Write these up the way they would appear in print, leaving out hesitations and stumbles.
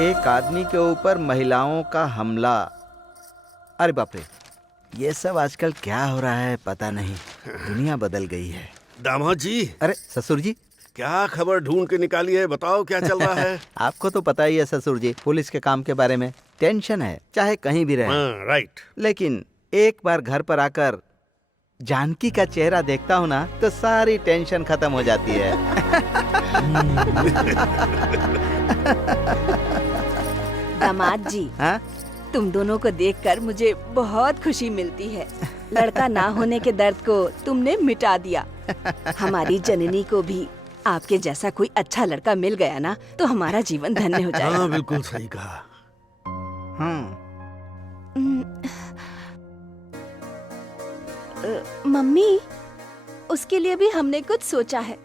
एक आदमी के ऊपर महिलाओं का हमला। अरे बाप रे, ये सब आजकल क्या हो रहा है पता नहीं, दुनिया बदल गई है। दामाद जी। अरे ससुर जी, क्या खबर ढूंढ के निकाली है, बताओ क्या चल रहा है। आपको तो पता ही है ससुर जी, पुलिस के काम के बारे में टेंशन है, चाहे कहीं भी रहे। हाँ, राइट। लेकिन एक बार घर पर आकर जानकी का चेहरा देखता हूँ ना, तो सारी टेंशन खत्म हो जाती है। दामाद जी, हाँ? तुम दोनों को देखकर मुझे बहुत खुशी मिलती है। लड़का ना होने के दर्द को तुमने मिटा दिया। हमारी जननी को भी आपके जैसा कोई अच्छा लड़का मिल गया ना, तो हमारा जीवन धन्य हो जाएगा। हाँ, बिल्कुल सही कहा। मम्मी, उसके लिए भी हमने कुछ सोचा है।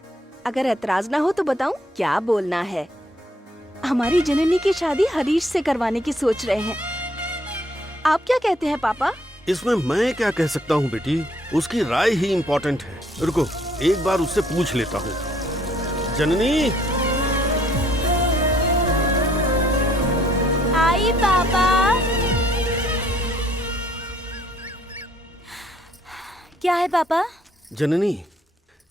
अगर ऐतराज ना हो तो बताऊं क्या बोलना है। हमारी जननी की शादी हरीश से करवाने की सोच रहे हैं। आप क्या कहते हैं पापा? इसमें मैं क्या कह सकता हूँ बेटी, उसकी राय ही इम्पोर्टेंट है। रुको, एक बार उससे पूछ लेता हूँ। जननी। आई पापा। क्या है पापा? जननी,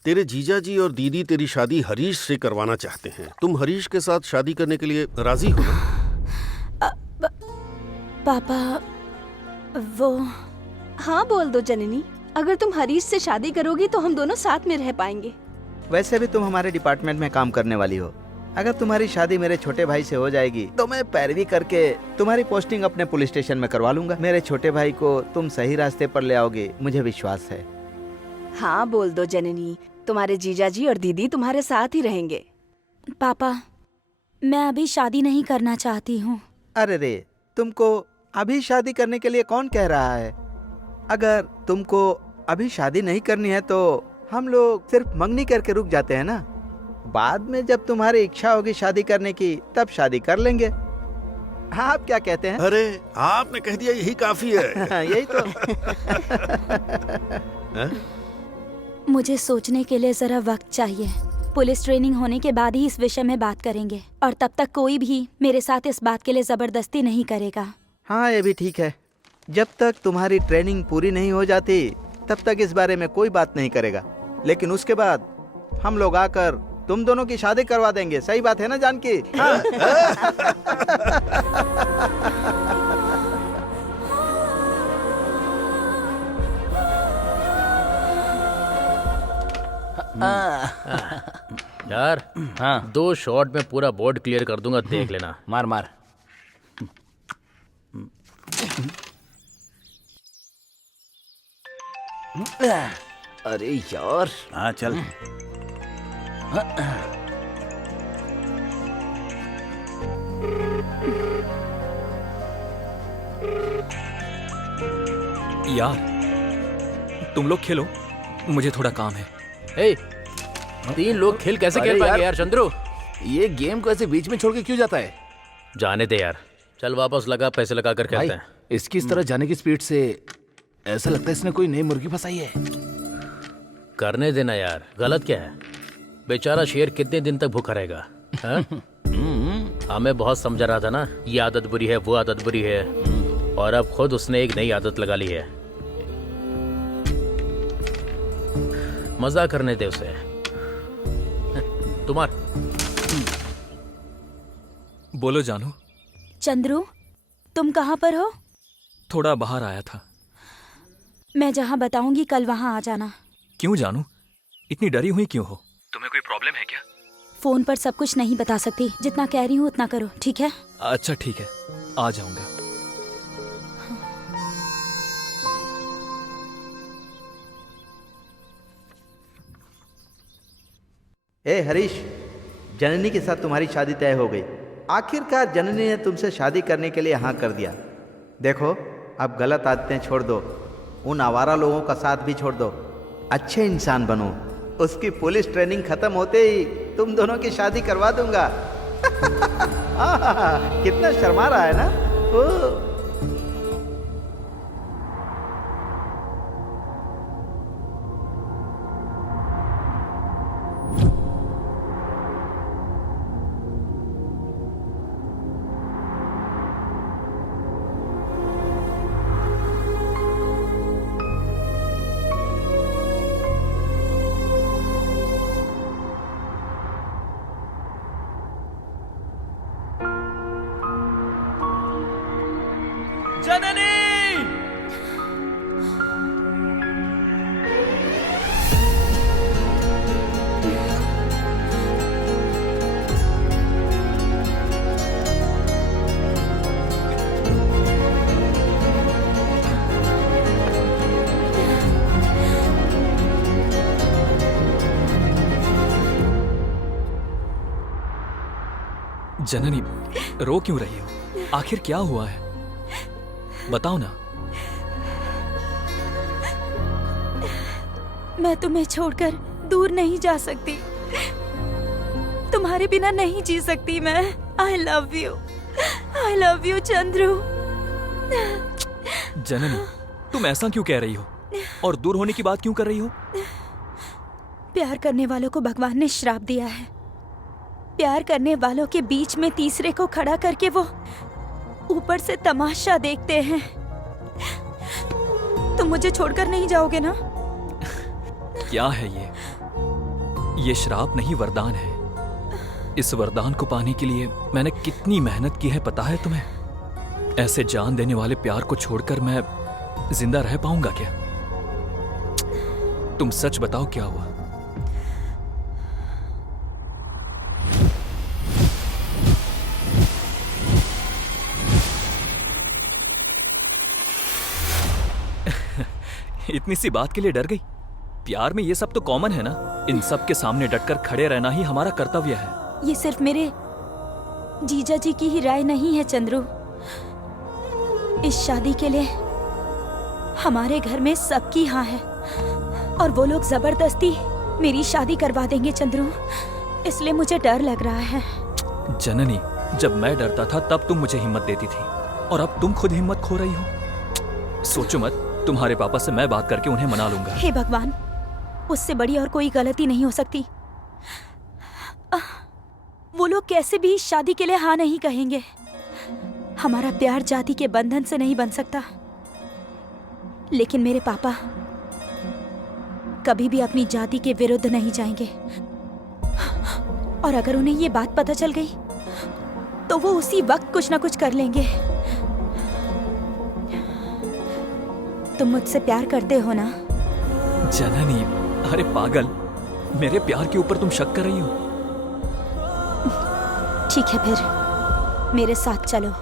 तेरे जीजा जी और दीदी तेरी शादी हरीश से करवाना चाहते हैं। तुम हरीश के साथ शादी करने के लिए राजी हो ना? पापा, वो। हाँ बोल दो जननी, अगर तुम हरीश से शादी करोगी तो हम दोनों साथ में रह पाएंगे। वैसे भी तुम हमारे डिपार्टमेंट में काम करने वाली हो। अगर तुम्हारी शादी मेरे छोटे भाई से हो जाएगी तो मैं पैरवी करके तुम्हारी पोस्टिंग अपने पुलिस स्टेशन में करवा लूंगा। मेरे छोटे भाई को तुम सही रास्ते पर ले आओगे, मुझे विश्वास है। हाँ बोल दो जननी, तुम्हारे जीजा जी और दीदी तुम्हारे साथ ही रहेंगे। पापा, मैं अभी शादी नहीं करना चाहती हूँ। अरे रे, तुमको अभी शादी करने के लिए कौन कह रहा है? अगर तुमको अभी शादी नहीं करनी है तो हम लोग सिर्फ मंगनी करके रुक जाते हैं ना। बाद में जब तुम्हारी इच्छा होगी शादी करने की, तब शादी कर लेंगे। हाँ, आप क्या कहते हैं? अरे आपने कह दिया, यही काफी है। यही तो। मुझे सोचने के लिए जरा वक्त चाहिए। पुलिस ट्रेनिंग होने के बाद ही इस विषय में बात करेंगे, और तब तक कोई भी मेरे साथ इस बात के लिए जबरदस्ती नहीं करेगा। हाँ, ये भी ठीक है। जब तक तुम्हारी ट्रेनिंग पूरी नहीं हो जाती तब तक इस बारे में कोई बात नहीं करेगा। लेकिन उसके बाद हम लोग आकर तुम दोनों की शादी करवा देंगे। सही बात है ना जानकी? हाँ। यार, हाँ, 2 शॉट में पूरा बोर्ड क्लियर कर दूंगा, देख लेना। मार मार। अरे यार। हाँ चल। यार, तुम लोग खेलो, मुझे थोड़ा काम है। ए, 3 लोग खेल कैसे खेल पाएंगे यार चंद्रू? ये गेम को ऐसे बीच में छोड़ के क्यों जाता है? जाने दे यार, चल वापस लगा, पैसे लगा कर खेलते हैं। इसकी इस तरह जाने की स्पीड से ऐसा लगता है इसने कोई नई मुर्गी फंसाई है। करने देना यार, गलत क्या है? बेचारा शेर कितने दिन तक भूखा रहेगा? हाँ? हमें बहुत समझा रहा था ना, ये आदत बुरी है, वो आदत बुरी है, और अब खुद उसने एक नई आदत लगा ली है। मजा करने दे उसे। तुम्हार बोलो जानू। चंद्रू, तुम कहाँ पर हो? थोड़ा बाहर आया था। मैं जहाँ बताऊंगी कल वहाँ आ जाना। क्यों जानू, इतनी डरी हुई क्यों हो? तुम्हें कोई प्रॉब्लम है क्या? फोन पर सब कुछ नहीं बता सकती, जितना कह रही हूँ उतना करो, ठीक है? अच्छा ठीक है, आ जाऊंगा। ए हरीश, जननी के साथ तुम्हारी शादी तय हो गई। आखिरकार जननी ने तुमसे शादी करने के लिए हाँ कर दिया। देखो, अब गलत आदतें छोड़ दो, उन आवारा लोगों का साथ भी छोड़ दो, अच्छे इंसान बनो। उसकी पुलिस ट्रेनिंग खत्म होते ही तुम दोनों की शादी करवा दूंगा। कितना शर्मा रहा है ना? ओ। जननी! जननी, रो क्यों रही हो? आखिर क्या हुआ है? बताओ ना। मैं तुम्हें छोड़कर दूर नहीं जा सकती। तुम्हारे बिना नहीं जी सकती मैं। I love you Chandru. Janani, तुम ऐसा क्यों कह रही हो? और दूर होने की बात क्यों कर रही हो? प्यार करने वालों को भगवान ने श्राप दिया है। प्यार करने वालों के बीच में तीसरे को खड़ा करके वो ऊपर से तमाशा देखते हैं। तुम मुझे छोड़कर नहीं जाओगे ना? क्या है ये? ये श्राप नहीं, वरदान है। इस वरदान को पाने के लिए मैंने कितनी मेहनत की है पता है तुम्हें? ऐसे जान देने वाले प्यार को छोड़कर मैं जिंदा रह पाऊंगा क्या? तुम सच बताओ क्या हुआ? इतनी सी बात के लिए डर गई? प्यार में ये सब तो कॉमन है ना। इन सब के सामने डटकर खड़े रहना ही हमारा कर्तव्य है। ये सिर्फ मेरे जीजा जी की ही राय नहीं है चंद्रू। इस शादी के लिए हमारे घर में सबकी हाँ है और वो लोग जबरदस्ती मेरी शादी करवा देंगे चंद्रू। इसलिए मुझे डर लग रहा है। जननी, जब मैं डरता था तब तुम मुझे हिम्मत देती थी और अब तुम खुद हिम्मत खो रही हो। सोचो मत, तुम्हारे पापा से मैं बात करके उन्हें मना लूंगा। हे भगवान, उससे बड़ी और कोई गलती नहीं हो सकती। वो लोग कैसे भी शादी के लिए हाँ नहीं कहेंगे। हमारा प्यार जाति के बंधन से नहीं बन सकता। लेकिन मेरे पापा कभी भी अपनी जाति के विरुद्ध नहीं जाएंगे। और अगर उन्हें ये बात पता चल गई तो वो उसी वक्त कुछ ना कुछ कर लेंगे। तुम मुझसे प्यार करते हो ना? जननी, अरे पागल, मेरे प्यार के ऊपर तुम शक कर रही हो? ठीक है, फिर मेरे साथ चलो।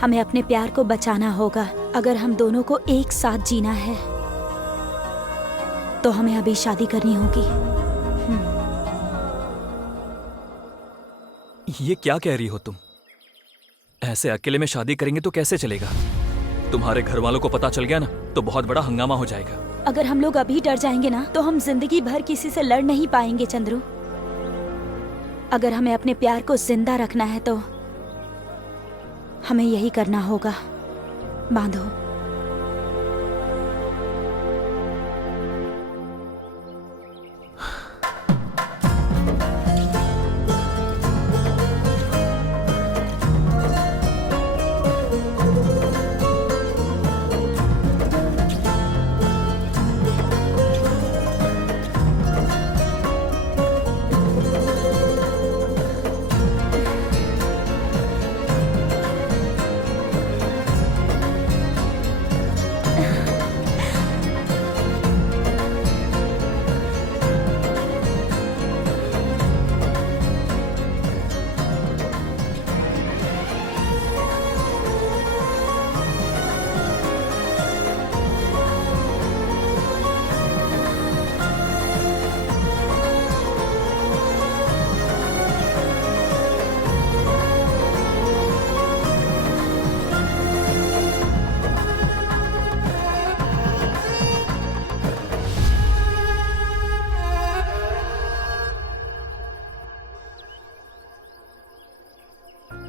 हमें अपने प्यार को बचाना होगा। अगर हम दोनों को एक साथ जीना है तो हमें अभी शादी करनी होगी। ये क्या कह रही हो तुम? ऐसे अकेले में शादी करेंगे तो कैसे चलेगा? तुम्हारे घर वालों को पता चल गया ना तो बहुत बड़ा हंगामा हो जाएगा। अगर हम लोग अभी डर जाएंगे ना तो हम जिंदगी भर किसी से लड़ नहीं पाएंगे चंद्रू। अगर हमें अपने प्यार को जिंदा रखना है तो हमें यही करना होगा। बांधो।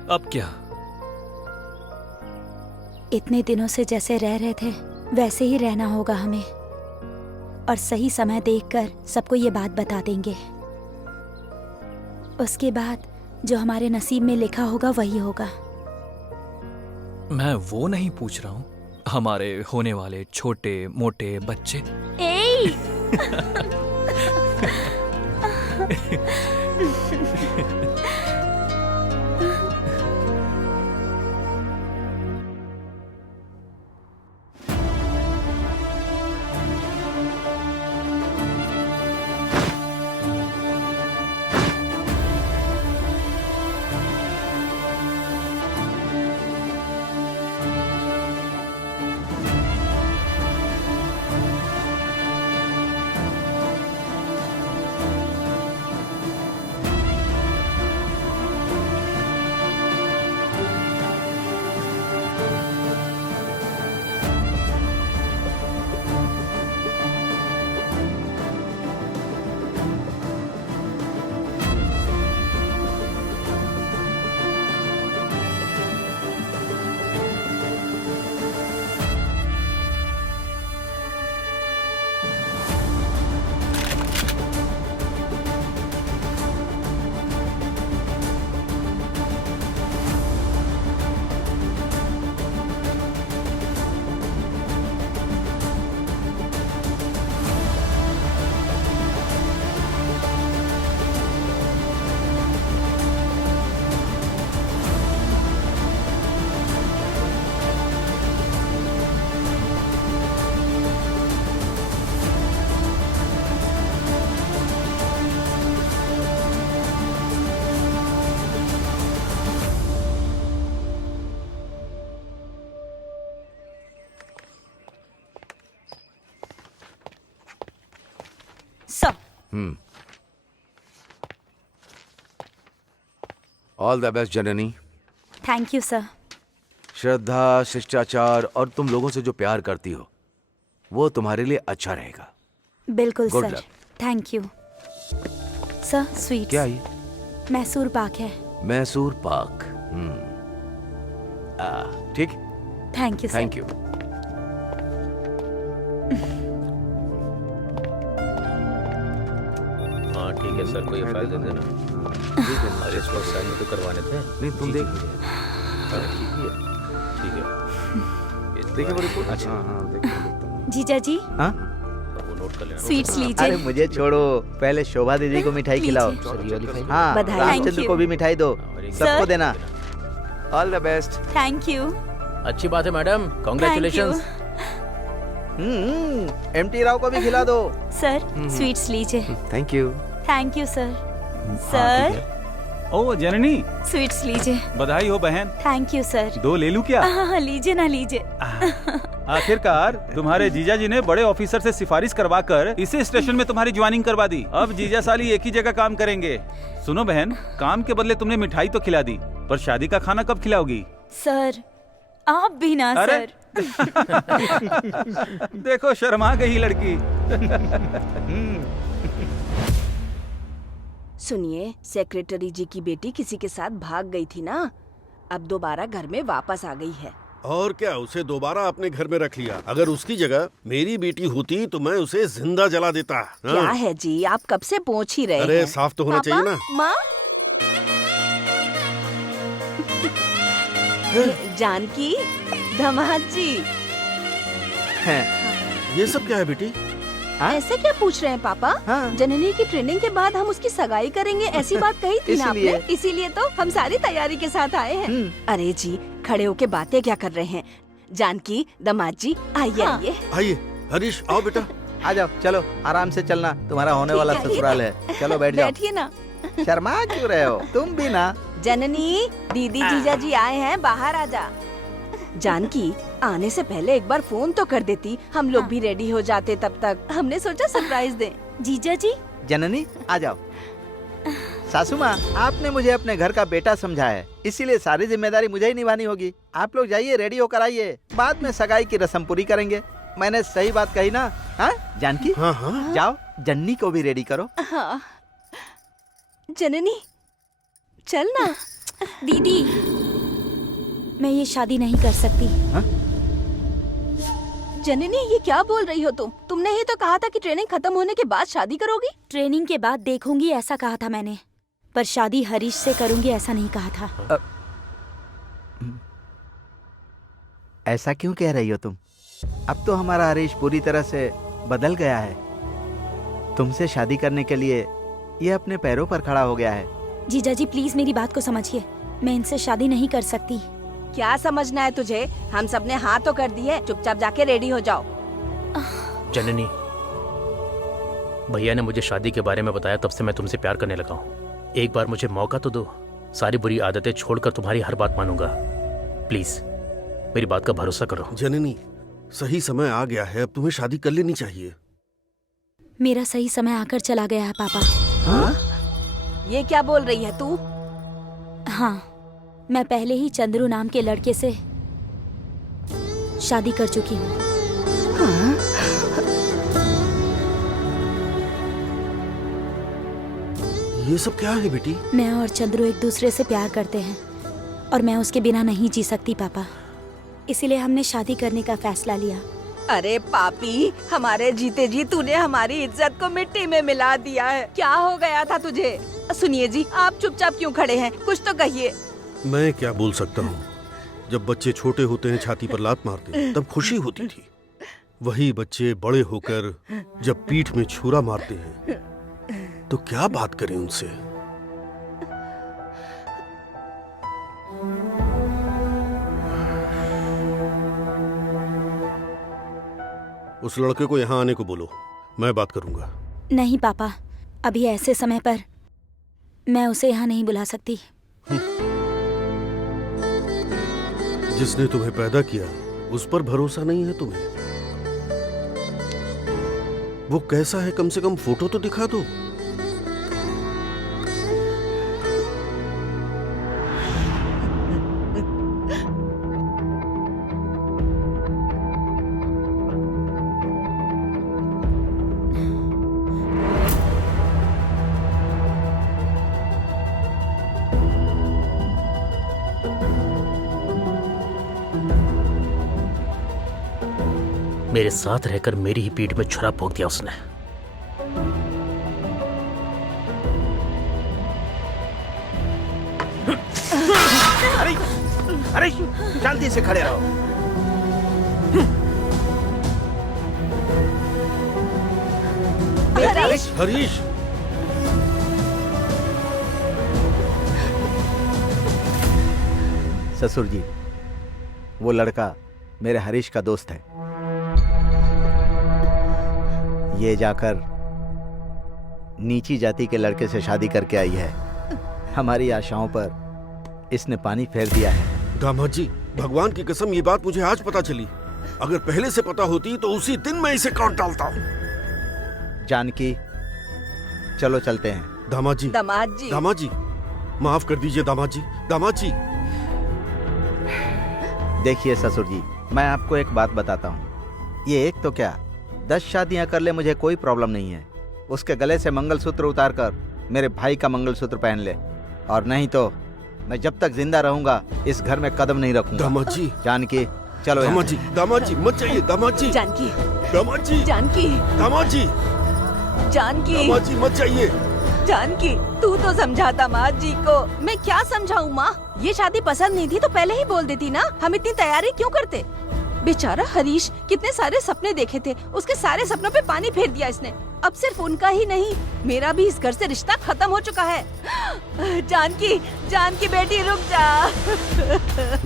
अब क्या? इतने दिनों से जैसे रह रहे थे वैसे ही रहना होगा हमें, और सही समय देखकर सबको ये बात बता देंगे। उसके बाद जो हमारे नसीब में लिखा होगा वही होगा। मैं वो नहीं पूछ रहा हूँ, हमारे होने वाले छोटे मोटे बच्चे। Uh so all the best Janani. Thank you sir. श्रद्धा, शिष्टाचार और तुम लोगों से जो प्यार करती हो वो तुम्हारे लिए अच्छा रहेगा। बिल्कुल Good sir. luck. Thank you sir. Sweets. क्या ये? मैसूर पाक है। मैसूर पाक। ठीक। Thank you sir. Thank you. हाँ ठीक है सर, कोई फाइल दे देना। अरे इस वक्त साइन तो करवाने थे। नहीं तुम देख ठीक है देखिए वो रिपोर्ट। अच्छा हाँ देखो। जीजा जी हाँ वो नोट कर लेना। स्वीट्स अरे लीजिए। मुझे छोड़ो, पहले शोभा दीदी को मिठाई खिलाओ। हाँ बधाई। रामचंद्र Thank को you. भी मिठाई दो, Sir. सबको देना। All the best. Thank you. अच्छी बात है मैडम, कॉन्ग्रेचुलेशन। एमटी राव को भी खिला दो। सर स्वीट्स लीजिए। Thank you. Thank you sir. Sir ओ जननी, स्वीट्स लीजिए। बधाई हो बहन। Thank you sir. 2 ले लूं क्या? हाँ लीजिए ना लीजिए। आखिरकार तुम्हारे जीजा जी ने बड़े ऑफिसर से सिफारिश करवा कर इसे स्टेशन में तुम्हारी ज्वाइनिंग करवा दी। अब जीजा साली एक ही जगह काम करेंगे। सुनो बहन, काम के बदले तुमने मिठाई तो खिला दी, पर शादी का खाना कब खिलाओगी? सर आप भी ना अरे! सर। देखो शर्मा गई लड़की। सुनिए, सेक्रेटरी जी की बेटी किसी के साथ भाग गई थी ना, अब दोबारा घर में वापस आ गई है। और क्या, उसे दोबारा अपने घर में रख लिया। अगर उसकी जगह मेरी बेटी होती तो मैं उसे जिंदा जला देता। हाँ। क्या है जी, आप कब से पहुंच ही रहे अरे हैं। साफ तो होना चाहिए ना। माँ जानकी, धमाल जी, ये सब क्या है बेटी? हाँ? ऐसे क्या पूछ रहे हैं पापा? हाँ। जननी की ट्रेनिंग के बाद हम उसकी सगाई करेंगे, ऐसी बात कही थी ना इसीलिए। आपने? इसीलिए तो हम सारी तैयारी के साथ आए हैं। अरे जी, खड़े होके बातें क्या कर रहे हैं? जानकी, दामाद जी, आइए हाँ। आइए। आइए हरीश, आओ बेटा। आ जाओ, चलो आराम से चलना, तुम्हारा होने ठीक वाला है, ससुराल है। चलो बैठ जाओ। बैठिए ना। शर्मा क्यों रहे हो तुम भी ना? जननी, दीदी जीजा जी आए हैं, बाहर आ जा। जानकी, आने से पहले एक बार फोन तो कर देती, हम लोग भी रेडी हो जाते तब तक। हमने सोचा सरप्राइज दें। जीजा जी जननी आ जाओ। सासू माँ, आपने मुझे अपने घर का बेटा समझा है, इसीलिए सारी जिम्मेदारी मुझे ही निभानी होगी। आप लोग जाइए, रेडी होकर आइए, बाद में सगाई की रस्म पूरी करेंगे। मैंने सही बात कही ना? हाँ जानकी? हाँ हाँ। जाओ, जन्नी को भी रेडी करो। हाँ। जननी, चल ना। दीदी मैं ये शादी नहीं कर सकती। जननी ये क्या बोल रही हो तुमने ही तो कहा था कि ट्रेनिंग खत्म होने के बाद शादी करोगी। ट्रेनिंग के बाद देखूंगी ऐसा कहा था मैंने, पर शादी हरीश से करूंगी ऐसा नहीं कहा था। ऐसा क्यों कह रही हो तुम? अब तो हमारा हरीश पूरी तरह से बदल गया है। तुमसे शादी करने के लिए ये अपने पैरों पर खड़ा हो गया है। जीजा जी प्लीज मेरी बात को समझिए, मैं इनसे शादी नहीं कर सकती। क्या समझना है तुझे? हम सब ने हाँ तो कर दी है, चुपचाप जाके रेडी हो जाओ। जननी, भैया ने मुझे शादी के बारे में बताया, तब से मैं तुमसे प्यार करने लगा हूँ। एक बार मुझे मौका तो दो, सारी बुरी आदतें छोड़कर तुम्हारी हर बात मानूंगा। प्लीज मेरी बात का भरोसा करो। जननी, सही समय आ गया है, अब तुम्हें शादी कर लेनी चाहिए। मेरा सही समय आकर चला गया है पापा। हाँ? ये क्या बोल रही है तू? हाँ, मैं पहले ही चंद्रू नाम के लड़के से शादी कर चुकी हूँ। ये सब क्या है बेटी? मैं और चंद्रू एक दूसरे से प्यार करते हैं और मैं उसके बिना नहीं जी सकती पापा, इसीलिए हमने शादी करने का फैसला लिया। अरे पापी, हमारे जीते जी तूने हमारी इज्जत को मिट्टी में मिला दिया है। क्या हो गया था तुझे? सुनिए जी, आप चुपचाप क्यों खड़े हैं? कुछ तो कहिए। मैं क्या बोल सकता हूँ? जब बच्चे छोटे होते हैं छाती पर लात मारते हैं तब खुशी होती थी। वही बच्चे बड़े होकर जब पीठ में छुरा मारते हैं तो क्या बात करें उनसे। उस लड़के को यहाँ आने को बोलो, मैं बात करूंगा। नहीं पापा, अभी ऐसे समय पर मैं उसे यहाँ नहीं बुला सकती। जिसने तुम्हें पैदा किया उस पर भरोसा नहीं है तुम्हें? वो कैसा है कम से कम फोटो तो दिखा दो। मेरे साथ रहकर मेरी ही पीठ में छुरा भोंक दिया उसने। अरे शांति से खड़े रहो। हरीश, ससुर जी, वो लड़का मेरे हरीश का दोस्त है। ये जाकर नीची जाति के लड़के से शादी करके आई है। हमारी आशाओं पर इसने पानी फेर दिया है। दामाद जी, भगवान की कसम ये बात मुझे आज पता चली। अगर पहले से पता होती तो उसी दिन मैं इसे काट डालता। जानकी, चलो चलते हैं। दामाद जी, दामाद जी, दामाद जी, माफ कर दीजिए दामाद जी। दामाद जी, देखिए ससुर जी, मैं आपको एक बात बताता हूँ। ये एक तो क्या 10 शादियां कर ले, मुझे कोई प्रॉब्लम नहीं है। उसके गले से मंगलसूत्र उतार कर मेरे भाई का मंगलसूत्र पहन ले, और नहीं तो मैं जब तक जिंदा रहूंगा इस घर में कदम नहीं रखूंगा। दामाद जी, जानकी, चलो यहाँ दामाद जी, दामाद जी मत जाइए। दामाद जी, जानकी, दामाद जी, जानकी, दामाद जी, जानकी, दामाद जी मत जाइए। जानकी, तू तो समझा दामाद जी को। मैं क्या समझाऊं माँ? ये शादी पसंद नहीं थी तो पहले ही बोल देती ना। हम इतनी तैयारी क्यों करते? बेचारा हरीश कितने सारे सपने देखे थे, उसके सारे सपनों पे पानी फेर दिया इसने। अब सिर्फ उनका ही नहीं, मेरा भी इस घर से रिश्ता खत्म हो चुका है। जानकी, जानकी बेटी रुक जा।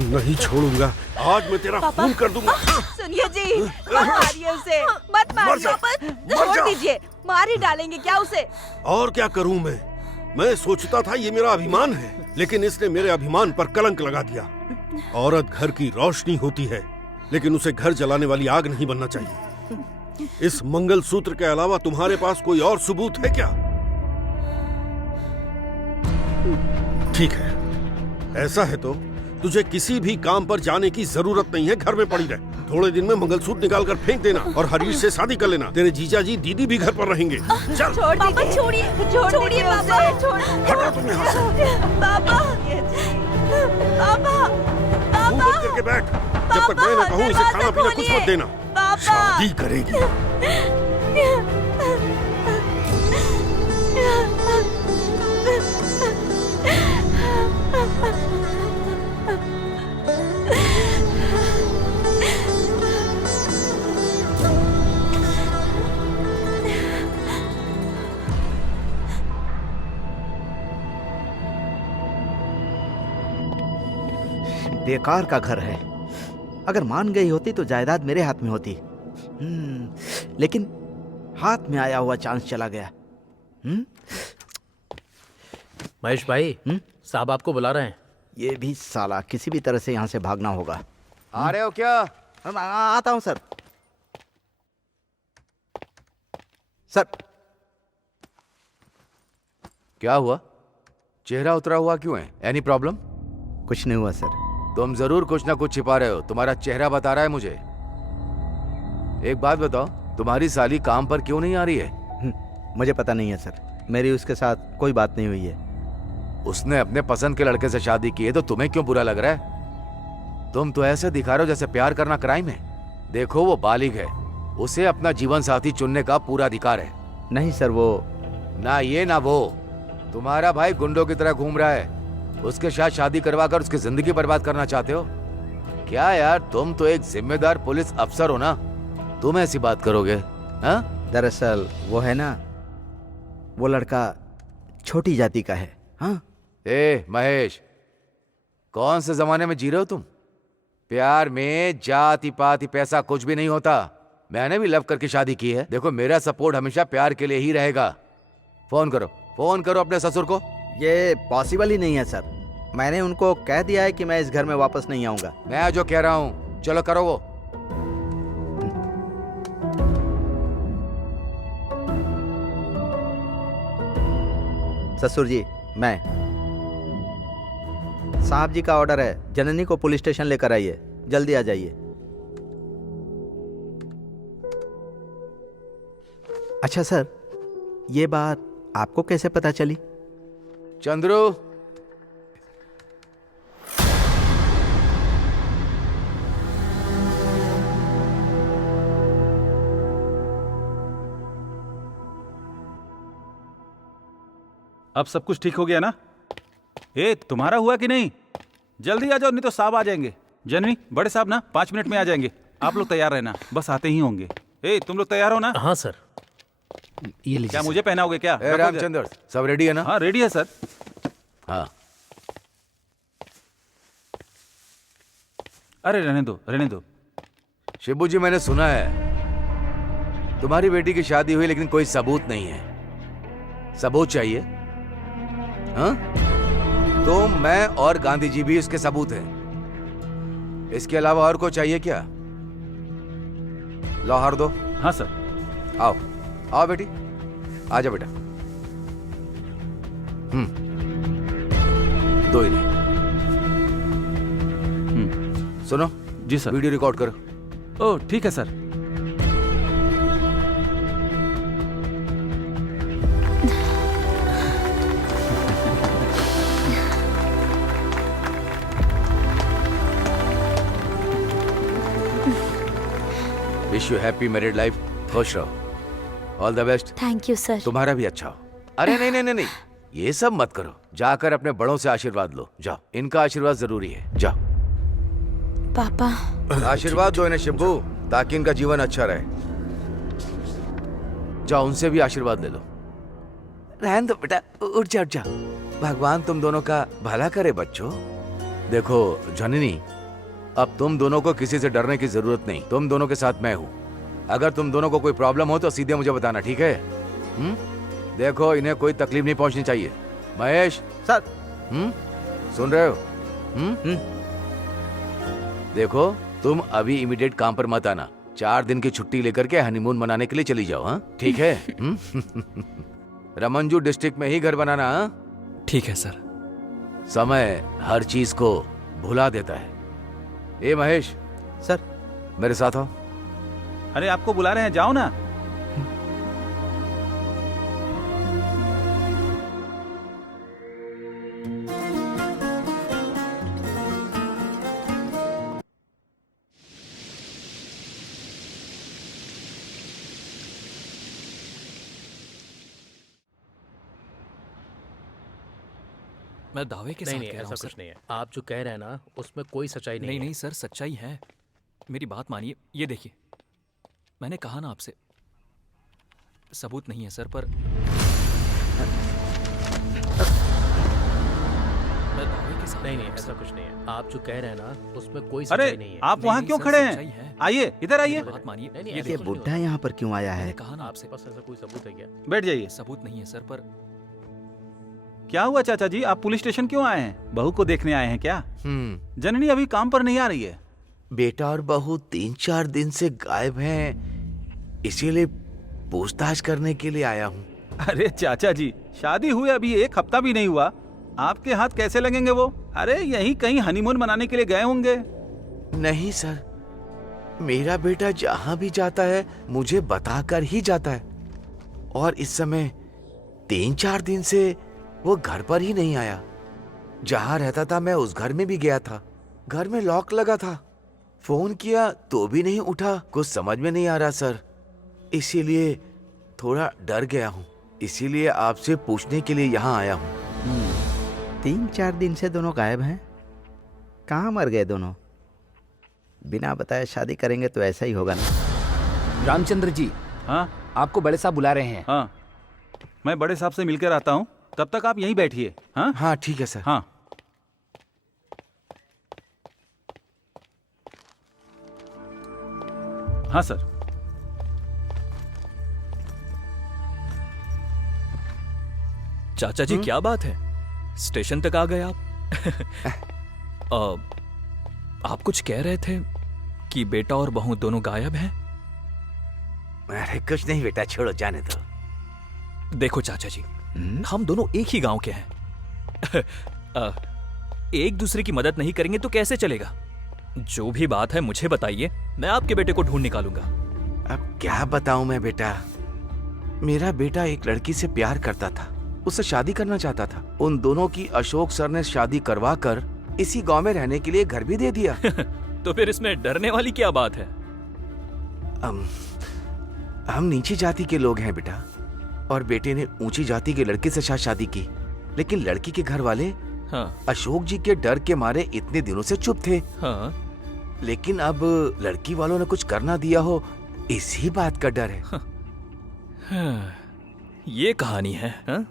नहीं छोड़ूंगा, आज मैं तेरा खून कर दूंगा। सुनिए जी, मत मारिए उसे, मत मारिए, छोड़ दीजिए। मार ही डालेंगे क्या उसे? और क्या करूं मैं सोचता था ये मेरा अभिमान है, लेकिन इसने मेरे अभिमान पर कलंक लगा दिया। औरत घर की रोशनी होती है, लेकिन उसे घर जलाने वाली आग नहीं बनना चाहिए। इस मंगलसूत्र के अलावा तुम्हारे पास कोई और सबूत है क्या? ठीक है, ऐसा है तो तुझे किसी भी काम पर जाने की जरूरत नहीं है, घर में पड़ी रह। थोड़े दिन में मंगलसूत्र निकाल कर फेंक देना और हरीश से शादी कर लेना। तेरे जीजा जी दीदी भी घर पर रहेंगे। चल छोड़ दीजिए, छोड़िए पापा, छोड़। हटो तुम यहाँ से। पापा, पापा, पापा। के बैठ। जब तक मैं ना कहूँ इसे खाना पीना कुछ मत देना। शादी करेगी। बेकार का घर है। अगर मान गई होती तो जायदाद मेरे हाथ में होती। लेकिन हाथ में आया हुआ चांस चला गया। महेश भाई, साहब आपको बुला रहे हैं। ये भी साला किसी भी तरह से यहाँ से भागना होगा। आ रहे हो क्या? आता हूँ सर। सर क्या हुआ? चेहरा उतरा हुआ क्यों है? Any problem? कुछ नहीं हुआ सर। तुम जरूर कुछ ना कुछ छिपा रहे हो, तुम्हारा चेहरा बता रहा है मुझे। एक बात बताओ, तुम्हारी साली काम पर क्यों नहीं आ रही है? मुझे पता नहीं है सर, मेरी उसके साथ कोई बात नहीं हुई है। उसने अपने पसंद के लड़के से शादी की है तो तुम्हें क्यों बुरा लग रहा है? तुम तो ऐसे दिखा रहे हो जैसे प्यार करना क्राइम है। देखो वो बालिग है, उसे अपना जीवन साथी चुनने का पूरा अधिकार है। नहीं सर, वो ना ये ना वो। तुम्हारा भाई गुंडों की तरह घूम रहा है, उसके साथ शादी करवा कर उसकी जिंदगी बर्बाद करना चाहते हो क्या? यार तुम तो एक जिम्मेदार पुलिस अफसर हो ना, तुम ऐसी बात करोगे? हाँ, दरअसल वो है ना, वो लड़का छोटी जाति का है। हाँ। ए महेश, कौन से जमाने में जी रहे हो तुम? प्यार में जाति पाति पैसा कुछ भी नहीं होता। मैंने भी लव करके शादी की है। देखो मेरा सपोर्ट हमेशा प्यार के लिए ही रहेगा। फोन करो अपने ससुर को। ये पॉसिबल ही नहीं है सर। मैंने उनको कह दिया है कि मैं इस घर में वापस नहीं आऊंगा। मैं जो कह रहा हूं, चलो करो वो। ससुर जी, मैं साहब जी का ऑर्डर है, जननी को पुलिस स्टेशन लेकर आइए, जल्दी आ जाइए। अच्छा सर, ये बात आपको कैसे पता चली? चंद्रू, अब सब कुछ ठीक हो गया ना? ए, तुम्हारा हुआ कि नहीं? जल्दी आ जाओ, नहीं तो साहब आ जाएंगे। जनवी, बड़े साहब ना 5 मिनट में आ जाएंगे। आप लोग तैयार रहना, बस आते ही होंगे। ए, तुम लोग तैयार हो ना? हाँ सर। ये लीजिए। क्या मुझे पहनाओगे क्या? ए रामचंद्र, सब रेडी है ना? हाँ रेडी है सर। हाँ। अरे रहने दो। शिबू जी, मैंने सुना है तुम्हारी बेटी की शादी हुई लेकिन कोई सबूत नहीं है। सबूत चाहिए? हाँ? तुम, मैं और गांधी जी भी इसके सबूत हैं। इसके अलावा और कोई चाहिए क्या? लाहौर दो। हाँ सर। आओ बेटी, आजा बेटा। दो ही नहीं। सुनो जी सर। वीडियो रिकॉर्ड करो। ओह ठीक है sir. Wish you happy married life. खुश रहो। All the best. Thank you sir. तुम्हारा भी अच्छा हो। अरे नहीं, ये सब मत करो। जाकर अपने बड़ों से आशीर्वाद लो। जाओ, इनका आशीर्वाद जरूरी है। जाओ। पापा। आशीर्वाद दो इन्हें शिब्बू, ताकि इनका जीवन अच्छा रहे। जाओ, उनसे भी आशीर्वाद ले लो। रहने दो बेटा, उठ जा। भगवान तुम दोनों का भला करे बच्चों। देखो जननी, अब तुम दोनों को किसी से डरने की जरूरत नहीं। तुम दोनों के साथ मैं हूं। अगर तुम दोनों को कोई प्रॉब्लम हो तो सीधे मुझे बताना, ठीक है? देखो, इन्हें कोई तकलीफ नहीं पहुंचनी चाहिए। महेश सर। सुन रहे हो? देखो, तुम अभी इमीडिएट काम पर मत आना। 4 दिन की छुट्टी लेकर के हनीमून मनाने के लिए चली जाओ। हाँ ठीक है? रमनजू डिस्ट्रिक्ट में ही घर बनाना। हाँ ठीक है सर। समय हर चीज को भुला देता है। ए महेश सर। मेरे साथ आओ। अरे आपको बुला रहे हैं, जाओ ना। मैं दावे के नहीं साथ नहीं कह रहा ऐसा हूँ कुछ सर। नहीं है। आप जो कह रहे हैं ना उसमें कोई सच्चाई नहीं नहीं है। नहीं सर, सच्चाई है। मेरी बात मानिए, ये देखिए, मैंने कहा ना आपसे, सबूत नहीं है सर, पर मैं दावे के साथ नहीं कह नहीं रहा हूँ ऐसा सर। कुछ नहीं है। आप जो कह रहे हैं ना उसमें कोई अरे सच्चाई नहीं है। आप नहीं, वहाँ नहीं, क्यों सर, खड़े सच्चाई हैं? है। आइए, इधर आइए। मेरी बात मानिए, नहीं नहीं ये ऐसा ये कुछ देखिए, नहीं बुढ़ा होता। यहाँ पर क्यों आया मैंने है? कहा ना आपके आपसे, पास ऐसा कोई सबूत है क्या? बैठ जाइए। सबूत नहीं है सर, पर क्या हुआ चाचा जी, आप पुलिस स्टेशन क्यों आए हैं? बहू को देखने आए हैं क्या? जननी अभी काम पर नहीं आ रही है। बेटा और बहू 3-4 दिन से गायब हैं, इसीलिए पूछताछ करने के लिए आया हूँ। अरे चाचा जी, शादी हुए अभी 1 हफ्ता भी नहीं हुआ, आपके हाथ कैसे लगेंगे वो? अरे यहीं कहीं हनीमून मनाने के लिए गए होंगे। नहीं सर, मेरा बेटा जहाँ भी जाता है मुझे बताकर ही जाता है, और इस समय 3-4 दिन से वो घर पर ही नहीं आया। जहाँ रहता था मैं उस घर में भी गया था, घर में लॉक लगा था, फोन किया तो भी नहीं उठा। कुछ समझ में नहीं आ रहा सर, इसीलिए थोड़ा डर गया हूँ, इसीलिए आपसे पूछने के लिए यहाँ आया हूँ। 3-4 दिन से दोनों गायब हैं। कहाँ मर गए दोनों? बिना बताए शादी करेंगे तो ऐसा ही होगा ना। रामचंद्र जी, हाँ आपको बड़े साहब बुला रहे हैं। हाँ, मैं बड़े साहब से मिलकर आता हूँ, तब तक आप यहीं बैठिए। हाँ हाँ ठीक है सर। हाँ। हाँ सर। चाचा जी क्या बात है, स्टेशन तक आ गए आप? आप कुछ कह रहे थे कि बेटा और बहू दोनों गायब हैं। अरे कुछ नहीं बेटा, छोड़ो, जाने दो। देखो चाचा जी, हम दोनों एक ही गांव के हैं। एक दूसरे की मदद नहीं करेंगे तो कैसे चलेगा? जो भी बात है मुझे बताइए, मैं आपके बेटे को ढूंढ निकालूंगा। अब क्या बताऊं मैं बेटा, मेरा बेटा एक लड़की से प्यार करता था, उससे शादी करना चाहता था। उन दोनों की अशोक सर ने शादी करवा कर इसी गांव में रहने के लिए घर भी दे दिया। तो फिर इसमें डरने वाली क्या बात है? हम नीची जाति के लोग हैं बेटा, और बेटे ने ऊंची जाति के लड़के से शादी की, लेकिन लड़की के घर वाले हाँ अशोक जी के डर के मारे इतने दिनों से चुप थे। हाँ, लेकिन अब लड़की वालों ने कुछ करना दिया हो, इसी बात का डर है। हाँ, ये कहानी है। हाँ?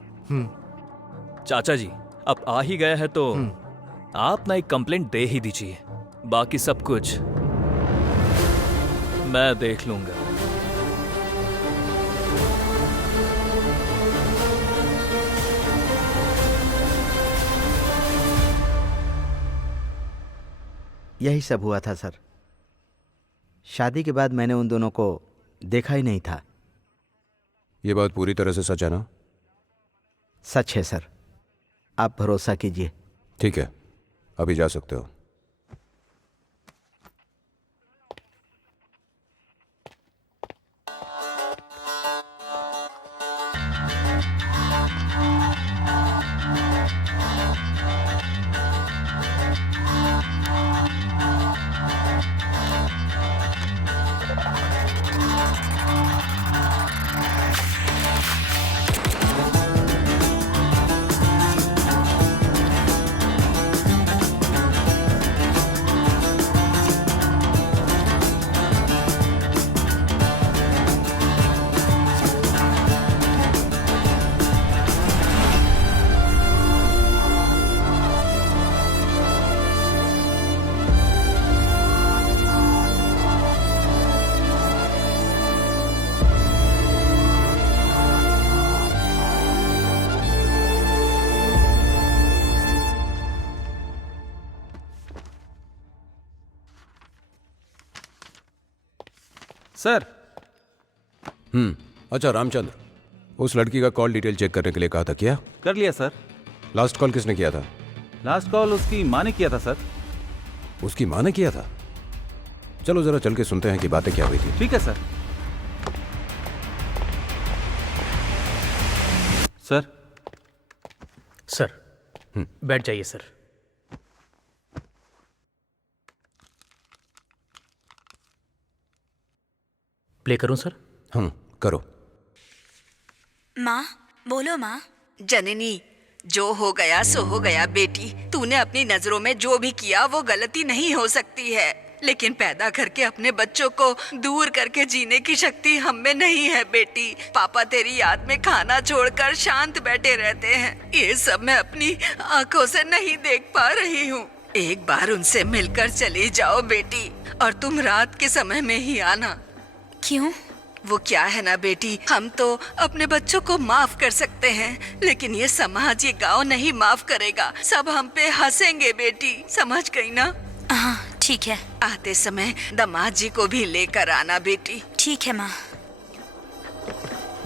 चाचा जी, अब आ ही गया है तो आप ना एक कंप्लेंट दे ही दीजिए, बाकी सब कुछ मैं देख लूंगा। यही सब हुआ था सर। शादी के बाद मैंने उन दोनों को देखा ही नहीं था। ये बात पूरी तरह से सच है ना? सच है सर, आप भरोसा कीजिए। ठीक है, अभी जा सकते हो। सर। अच्छा रामचंद्र, उस लड़की का कॉल डिटेल चेक करने के लिए कहा था, किया? कर लिया सर। लास्ट कॉल किसने किया था? लास्ट कॉल उसकी माँ ने किया था सर। उसकी माँ ने किया था? चलो जरा चल के सुनते हैं कि बातें क्या हुई थी। ठीक है सर। सर। सर बैठ जाइए सर। प्ले करूं सर? करो। माँ, बोलो माँ। जननी, जो हो गया सो हो गया बेटी। तूने अपनी नजरों में जो भी किया वो गलती नहीं हो सकती है, लेकिन पैदा करके अपने बच्चों को दूर करके जीने की शक्ति हम में नहीं है बेटी। पापा तेरी याद में खाना छोड़कर शांत बैठे रहते हैं। ये सब मैं अपनी आंखों से नहीं देख पा रही हूँ। एक बार उनसे मिलकर चली जाओ बेटी, और तुम रात के समय में ही आना। क्यों? वो क्या है ना बेटी, हम तो अपने बच्चों को माफ कर सकते हैं, लेकिन ये समाज, ये गांव नहीं माफ करेगा। सब हम पे हंसेंगे बेटी, समझ गई ना? हाँ ठीक है। आते समय दामाद जी को भी लेकर आना बेटी। ठीक है माँ।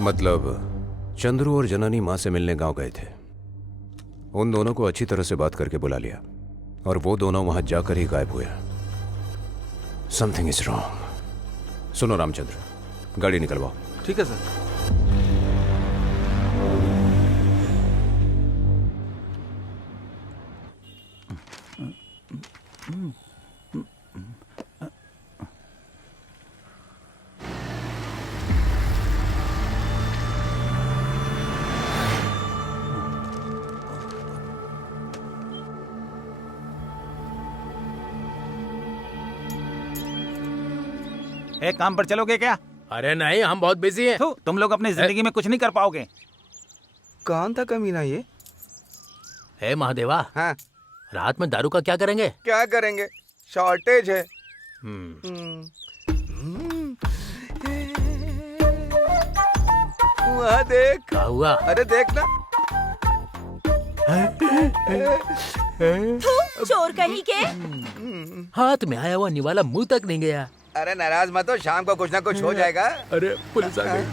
मतलब चंद्रू और जननी माँ से मिलने गांव गए थे। उन दोनों को अच्छी तरह से बात करके बुला लिया और वो दोनों वहां जाकर ही गायब हुए। Something is wrong. सुनो रामचंद्र, गाड़ी निकलवाओ। ठीक है सर। एक काम पर चलोगे क्या? अरे नहीं, हम बहुत बिजी हैं। तुम लोग अपनी जिंदगी में कुछ नहीं कर पाओगे। कौन था कमीना ये? हे महादेवा, हाँ, रात में दारू का क्या करेंगे? क्या करेंगे, शॉर्टेज है। वहाँ देख। क्या हुआ? अरे देख ना। चोर कहीं के। हाथ में आया हुआ निवाला मुंह तक नहीं गया। अरे नाराज मत हो, शाम को कुछ ना कुछ हो जाएगा। अरे पुलिस आ गई।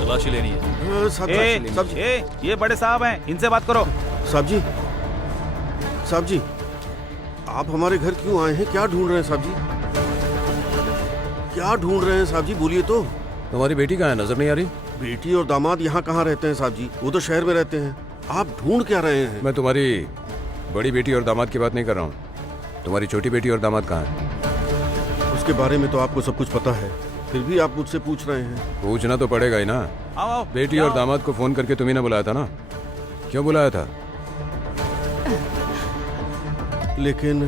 तलाशी लेनी है। साहब जी, ये बड़े साहब हैं, इनसे बात करो। साहब जी, साहब जी, आप हमारे घर क्यों आए हैं? क्या ढूंढ रहे हैं साहब जी? क्या ढूंढ रहे हैं साहब जी, बोलिए तो। तुम्हारी बेटी कहाँ है, नजर नहीं आ रही? बेटी और दामाद यहाँ कहाँ रहते हैं साहब जी? वो तो शहर में रहते हैं। आप ढूंढ क्या रहे हैं? मैं तुम्हारी बड़ी बेटी और दामाद की बात नहीं कर रहा हूँ। तुम्हारी छोटी बेटी और दामाद कहाँ है? उसके बारे में तो आपको सब कुछ पता है, फिर भी आप मुझसे पूछ रहे हैं। पूछना तो पड़ेगा ही ना। आओ आओ। बेटी और दामाद को फोन करके तुम्ही ने बुलाया था ना? क्यों बुलाया था? लेकिन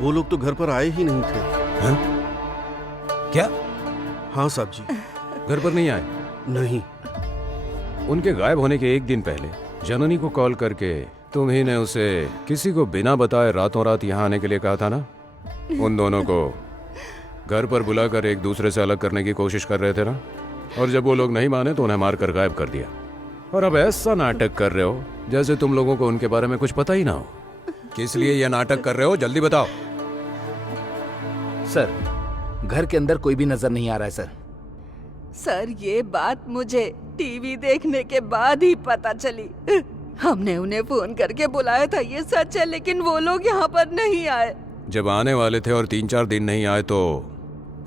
वो लोग तो घर पर आए ही नहीं थे। हैं? क्या? हाँ साहब जी। घर पर नहीं आए? नहीं। उनके गायब होने के एक दिन पहले जननी को कॉल करके तुम्ही ने उसे किसी को बिना बताए रातों रात यहाँ आने के लिए कहा था ना? उन दोनों को घर पर बुलाकर एक दूसरे से अलग करने की कोशिश कर रहे थे ना? और जब वो लोग नहीं माने तो उन्हें मारकर गायब कर दिया। और अब ऐसा नाटक कर रहे हो जैसे तुम लोगों को उनके बारे में कुछ पता ही ना हो। किस लिए यह नाटक कर रहे हो, जल्दी बताओ। सर, घर के अंदर कोई भी नजर नहीं आ रहा है सर। सर, ये बात मुझे टीवी देखने के बाद ही पता चली। हमने उन्हें फोन करके बुलाया था, ये सच है, लेकिन वो लोग यहाँ पर नहीं आए। जब आने वाले थे और 3-4 दिन नहीं आए तो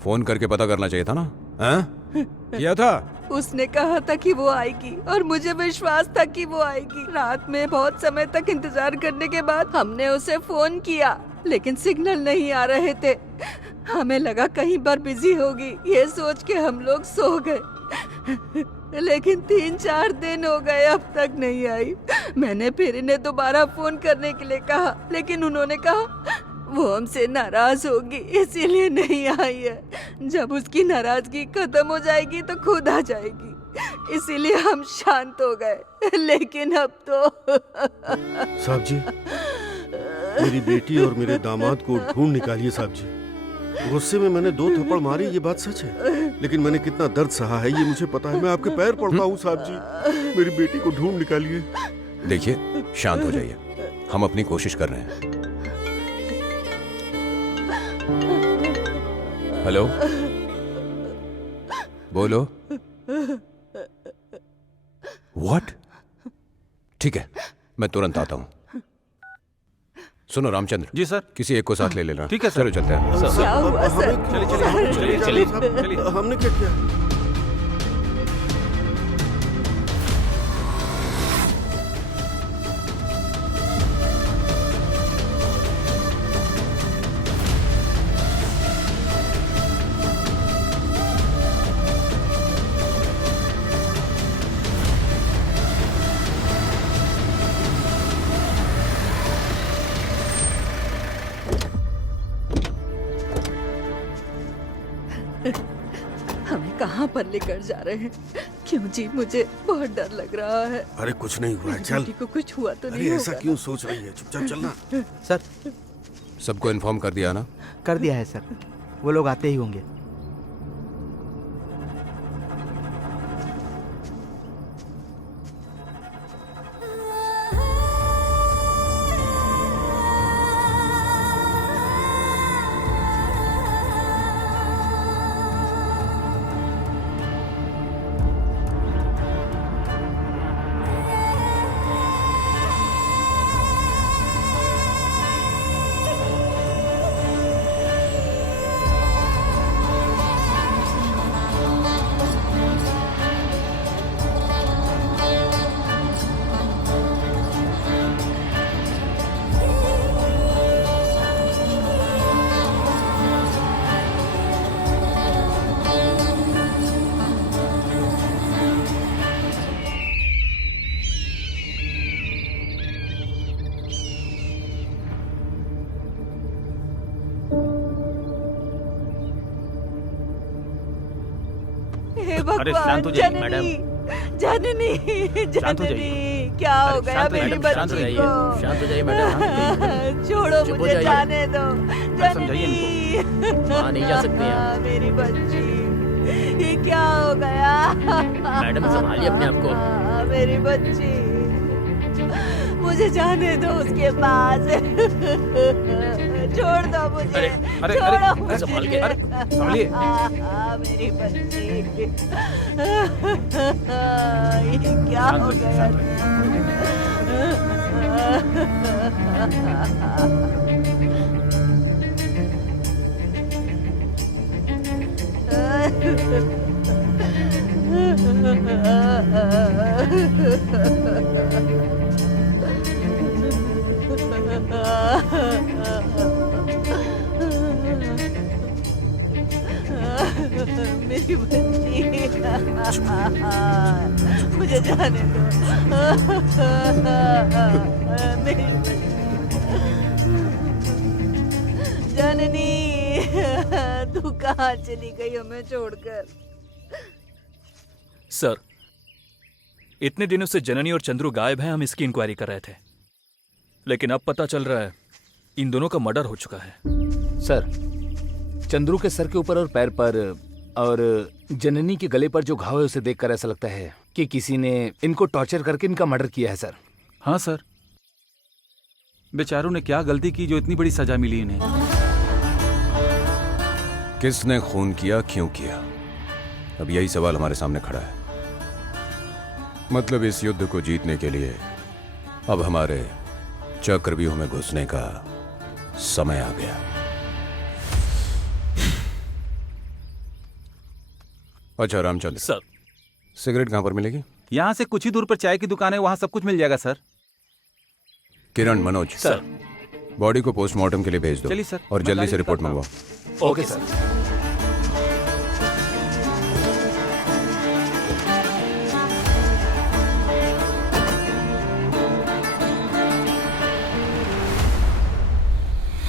फोन करके पता करना चाहिए था ना? हैं? किया था? उसने कहा था कि वो आएगी और मुझे विश्वास था कि वो आएगी। रात में बहुत समय तक इंतजार करने के बाद हमने उसे फोन किया, लेकिन सिग्नल नहीं आ रहे थे। हमें लगा कहीं पर बिजी होगी, ये सोच के हम लोग सो गए। लेकिन 3-4 दिन हो गए, अब तक नहीं आई। मैंने फिर इन्हें दोबारा फोन करने के लिए कहा, लेकिन उन्होंने कहा वो हमसे नाराज होगी, इसीलिए नहीं आई है। जब उसकी नाराजगी खत्म हो जाएगी तो खुद आ जाएगी, इसीलिए हम शांत हो गए। लेकिन अब तो साहब जी, मेरी बेटी और मेरे दामाद को ढूंढ निकालिए साहब जी। गुस्से में मैंने 2 थप्पड़ मारी, ये बात सच है, लेकिन मैंने कितना दर्द सहा है ये मुझे पता है। मैं आपके पैर पड़ता हूँ साहब जी, मेरी बेटी को ढूंढ निकालिए। देखिए, शांत हो जाइए। हम अपनी कोशिश कर रहे हैं। हेलो, बोलो। व्हाट? ठीक है, मैं तुरंत आता हूं। सुनो रामचंद्र जी सर। किसी एक को साथ ले लेना। ठीक है सर। चलो चलते हैं। क्या हुआ सर? चलिए हमने क्या किया? हमें कहाँ पर लेकर जा रहे हैं? क्यों जी, मुझे बहुत डर लग रहा है। अरे कुछ नहीं हुआ है, चल। बेटी को कुछ हुआ तो अरे नहीं ऐसा होगा? क्यों सोच रही है? चुपचाप चलना। सर, सबको इन्फॉर्म कर दिया ना? कर दिया है सर, वो लोग आते ही होंगे। हे अरे शांत हो भगवान, जाइए, जननी, जननी, शांत हो जाइए। जननी, क्या हो अरे, गया शांत हो मेरी जाइए, शांत हो बच्ची जाइए, को? शांत हो जाइए मैडम। छोड़ो चुप हो मुझे, जाइए। जाने दो। समझाइए जननी, वहाँ नहीं जा सकते आप। मेरी बच्ची, ये क्या हो गया? मैडम, संभालिए अपने आप को। मेरी बच्ची, मुझे जाने दो उसके पास। छोड़ दो मुझे। अरे, अरे, छोड़ो अरे, मुझे। संभाल के, अरे, संभालिए। मेरी बच्ची, ये क्या शांत हो होइए, गया? शांत होइए। मेरी बच्ची, मुझे जाने दो। मेरी बच्ची, जननी, तू कहाँ चली गई हमें छोड़कर? सर, इतने दिनों से जननी और चंद्रू गायब हैं। हम इसकी इंक्वायरी कर रहे थे, लेकिन अब पता चल रहा है इन दोनों का मर्डर हो चुका है। सर, चंद्रू के सर के ऊपर और पैर पर और जननी के गले पर जो घाव है उसे देखकर ऐसा लगता है कि किसी ने इनको टॉर्चर करके इनका मर्डर किया है सर। हाँ सर, बेचारों ने क्या गलती की जो इतनी बड़ी सजा मिली इन्हें? किसने खून किया, क्यों किया? अब यही सवाल हमारे सामने खड़ा है। मतलब इस युद्ध को जीतने के लिए अब हमारे चक्रव्यूह में घुसने का समय आ गया। अच्छा रामचंद्र सर, सिगरेट कहां पर मिलेगी? यहाँ से कुछ ही दूर पर चाय की दुकान है, वहाँ सब कुछ मिल जाएगा सर। किरण, मनोज सर। बॉडी को पोस्टमार्टम के लिए भेज दो। चलिए सर, और मैं जल्दी गाड़ी से रिपोर्ट निकालता मंगवाओ। Okay sir.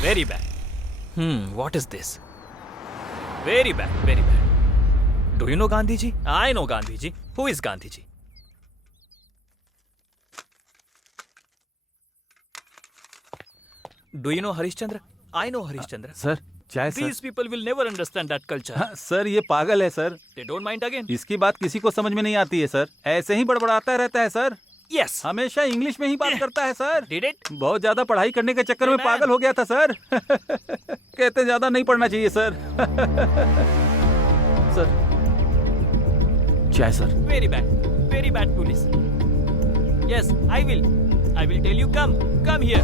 Very bad. What is this? Very bad, very bad. Do you know Gandhi ji? I know Gandhi ji. Who is Gandhi ji? Do you know Harishchandra? I know Harishchandra. Sir, चाय sir. These people will never understand that culture. हाँ, sir ये पागल है sir. They don't mind again. इसकी बात किसी को समझ में नहीं आती है सर, ऐसे ही बड़बड़ाता रहता है सर। यस हमेशा इंग्लिश में ही बात करता है सर। Did it? बहुत ज्यादा पढ़ाई करने के चक्कर में Hey, man. पागल हो गया था सर। कहते ज्यादा नहीं पढ़ना चाहिए सर। सर चाय sir. Very bad police. Yes I will tell you come here.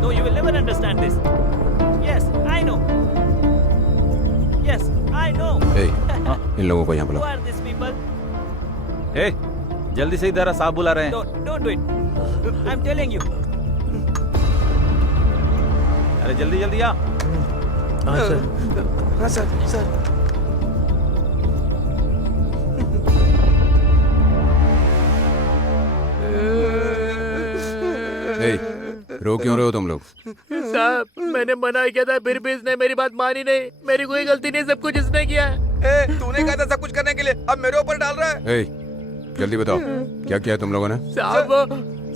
No you will never understand this. Yes I know. Yes I know. ए, इन लोगों को यहाँ Who बुलाओ। are these people? ए, जल्दी से इधर आ, साहब बुला रहे हैं। Don't do it. I'm telling you. अरे जल्दी जल्दी आ। हाँ सर। हाँ सर। ए, रो क्यों रहे हो तुम लोग? साहब मैंने मना किया था फिर भी इसने मेरी बात मानी नहीं। मेरी कोई गलती नहीं, सब कुछ इसने किया है। ए, तूने कहा था सब कुछ करने के लिए, अब मेरे ऊपर डाल रहा है। ए, जल्दी बताओ क्या किया तुम लोगों ने? साहब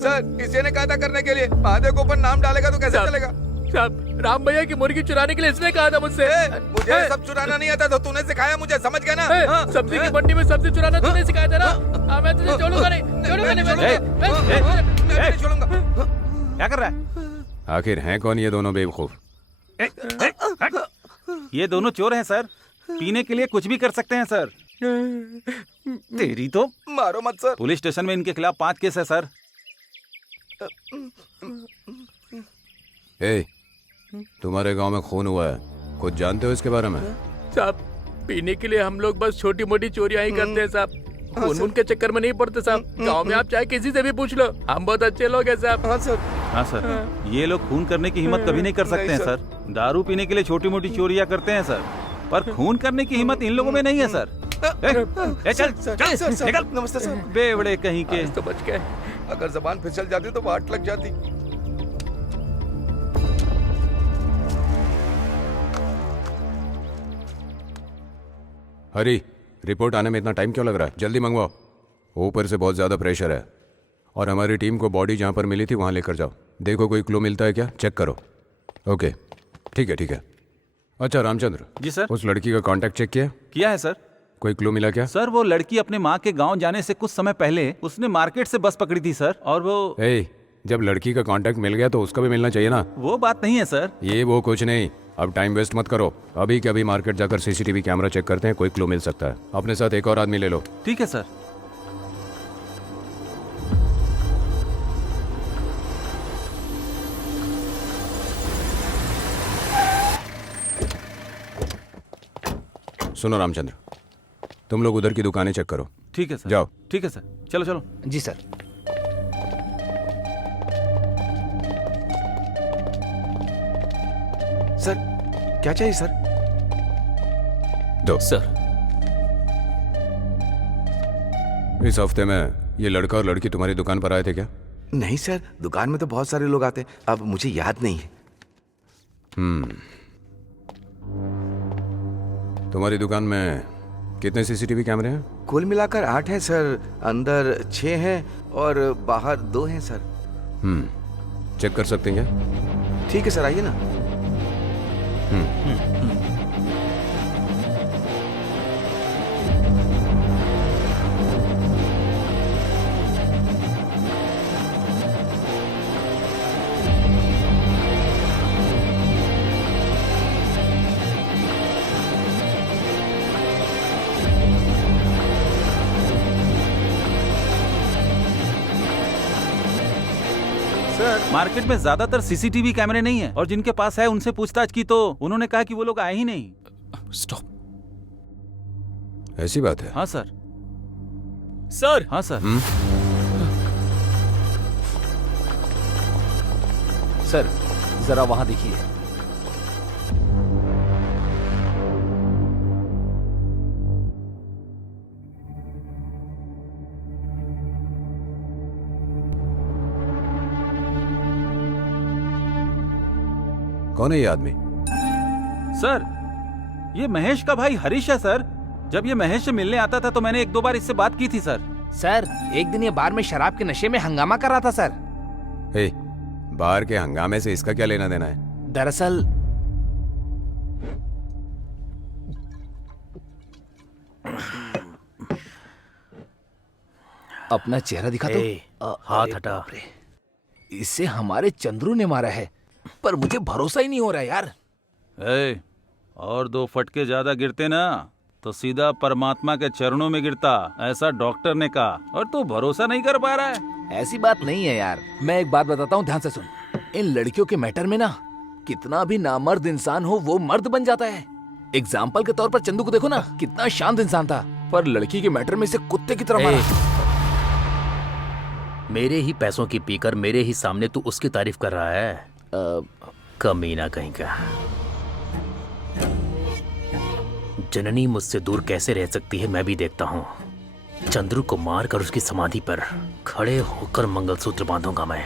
सर इसे ने कहा था करने के लिए, महादेव के ऊपर नाम डालेगा तो कैसे चलेगा? साहब राम भैया की मुर्गी चुराने के लिए इसने कहा था मुझसे। मुझे सब चुराना नहीं आता तो तूने सिखाया मुझे, समझ गया ना? हाँ, सब्जी की मंडी में सब्जी चुराना तूने सिखाया था ना। हाँ, मैं तुझे छोड़ूंगा नहीं। मैं नहीं छोड़ूंगा। क्या कर रहा है? आखिर हैं कौन ये दोनों बेवकूफ? ये दोनों चोर हैं सर। पीने के लिए कुछ भी कर सकते हैं सर। तेरी तो। मारो मत सर। पुलिस स्टेशन में इनके खिलाफ 5 केस है सर। ए, तुम्हारे गांव में खून हुआ है, कुछ जानते हो इसके बारे में? साहब पीने के लिए हम लोग बस छोटी मोटी चोरियां ही करते हैं साहब। खून के चक्कर में नहीं पड़ते साहब। गांव में आप चाहे किसी से भी पूछ लो, हम बहुत अच्छे लोग हैं साहब। हाँ सर। हाँ सर, ये लोग खून करने की हिम्मत कभी नहीं कर सकते हैं सर। दारू पीने के लिए छोटी मोटी चोरियां करते हैं सर, पर खून करने की हिम्मत इन लोगों में नहीं है सर। चल निकल। नमस्ते सर। बेवड़े कहीं के। तो बच गए। अगर जबान फिसल जाती तो वाट लग जाती। हरी, रिपोर्ट आने में इतना टाइम क्यों लग रहा है? जल्दी मंगवाओ। ऊपर से बहुत ज़्यादा प्रेशर है। और हमारी टीम को बॉडी जहाँ पर मिली थी वहाँ लेकर जाओ। देखो कोई क्लू मिलता है क्या, चेक करो। ओके ठीक है। अच्छा रामचंद्र। जी सर। उस लड़की का कांटेक्ट चेक किया है सर। कोई क्लू मिला क्या? सर वो लड़की अपने माँ के गांव जाने से कुछ समय पहले उसने मार्केट से बस पकड़ी थी सर। और वो जब लड़की का कांटेक्ट मिल गया तो उसका भी मिलना चाहिए ना। वो बात नहीं है सर। ये वो कुछ नहीं। अब टाइम वेस्ट मत करो, अभी के अभी मार्केट जाकर सीसीटीवी कैमरा चेक करते हैं, कोई क्लू मिल सकता है। अपने साथ एक और आदमी ले लो। ठीक है सर। सुनो रामचंद्र, तुम लोग उधर की दुकानें चेक करो। ठीक है सर। जाओ। ठीक है सर, चलो। जी सर। सर क्या चाहिए सर? दो। सर इस हफ्ते में ये लड़का और लड़की तुम्हारी दुकान पर आए थे क्या? नहीं सर, दुकान में तो बहुत सारे लोग आते हैं, अब मुझे याद नहीं है। तुम्हारी दुकान में कितने सीसीटीवी कैमरे हैं? कुल मिलाकर 8 हैं सर, अंदर 6 हैं और बाहर 2 हैं सर। चेक कर सकते हैं क्या? ठीक है सर, आइए ना। मार्केट में ज्यादातर सीसीटीवी कैमरे नहीं है और जिनके पास है उनसे पूछताछ की तो उन्होंने कहा कि वो लोग आए ही नहीं। स्टॉप। ऐसी बात है? हाँ सर। सर। हाँ सर। सर जरा वहां देखिए। कौन है ये आदमी? सर ये महेश का भाई हरीश है सर। जब ये महेश से मिलने आता था तो मैंने 1-2 बार इससे बात की थी सर। सर एक दिन ये बार में शराब के नशे में हंगामा कर रहा था सर। बार के हंगामे से इसका क्या लेना देना है? दरअसल अपना चेहरा दिखा तो। ए, हाथ अरे हटा। बाप रे। इसे हमारे चंद्रू ने मारा है, पर मुझे भरोसा ही नहीं हो रहा यार। ए, और 2 फटके ज्यादा गिरते ना तो सीधा परमात्मा के चरणों में गिरता, ऐसा डॉक्टर ने कहा, और तू भरोसा नहीं कर पा रहा है। ऐसी बात नहीं है यार, मैं एक बात बताता हूँ, ध्यान से सुन। इन लड़कियों के मैटर में ना, कितना भी नामर्द इंसान हो वो मर्द बन जाता है। एग्जाम्पल के तौर पर चंदू को देखो ना, कितना शांत इंसान था, पर लड़की के मैटर में से कुत्ते की तरह मारा। मेरे ही पैसों की पीकर मेरे ही सामने तू उसकी तारीफ कर रहा है। कमीना कहीं का। जननी मुझसे दूर कैसे रह सकती है मैं भी देखता हूँ। चंद्रू को मारकर उसकी समाधि पर खड़े होकर मंगलसूत्र बांधूंगा मैं।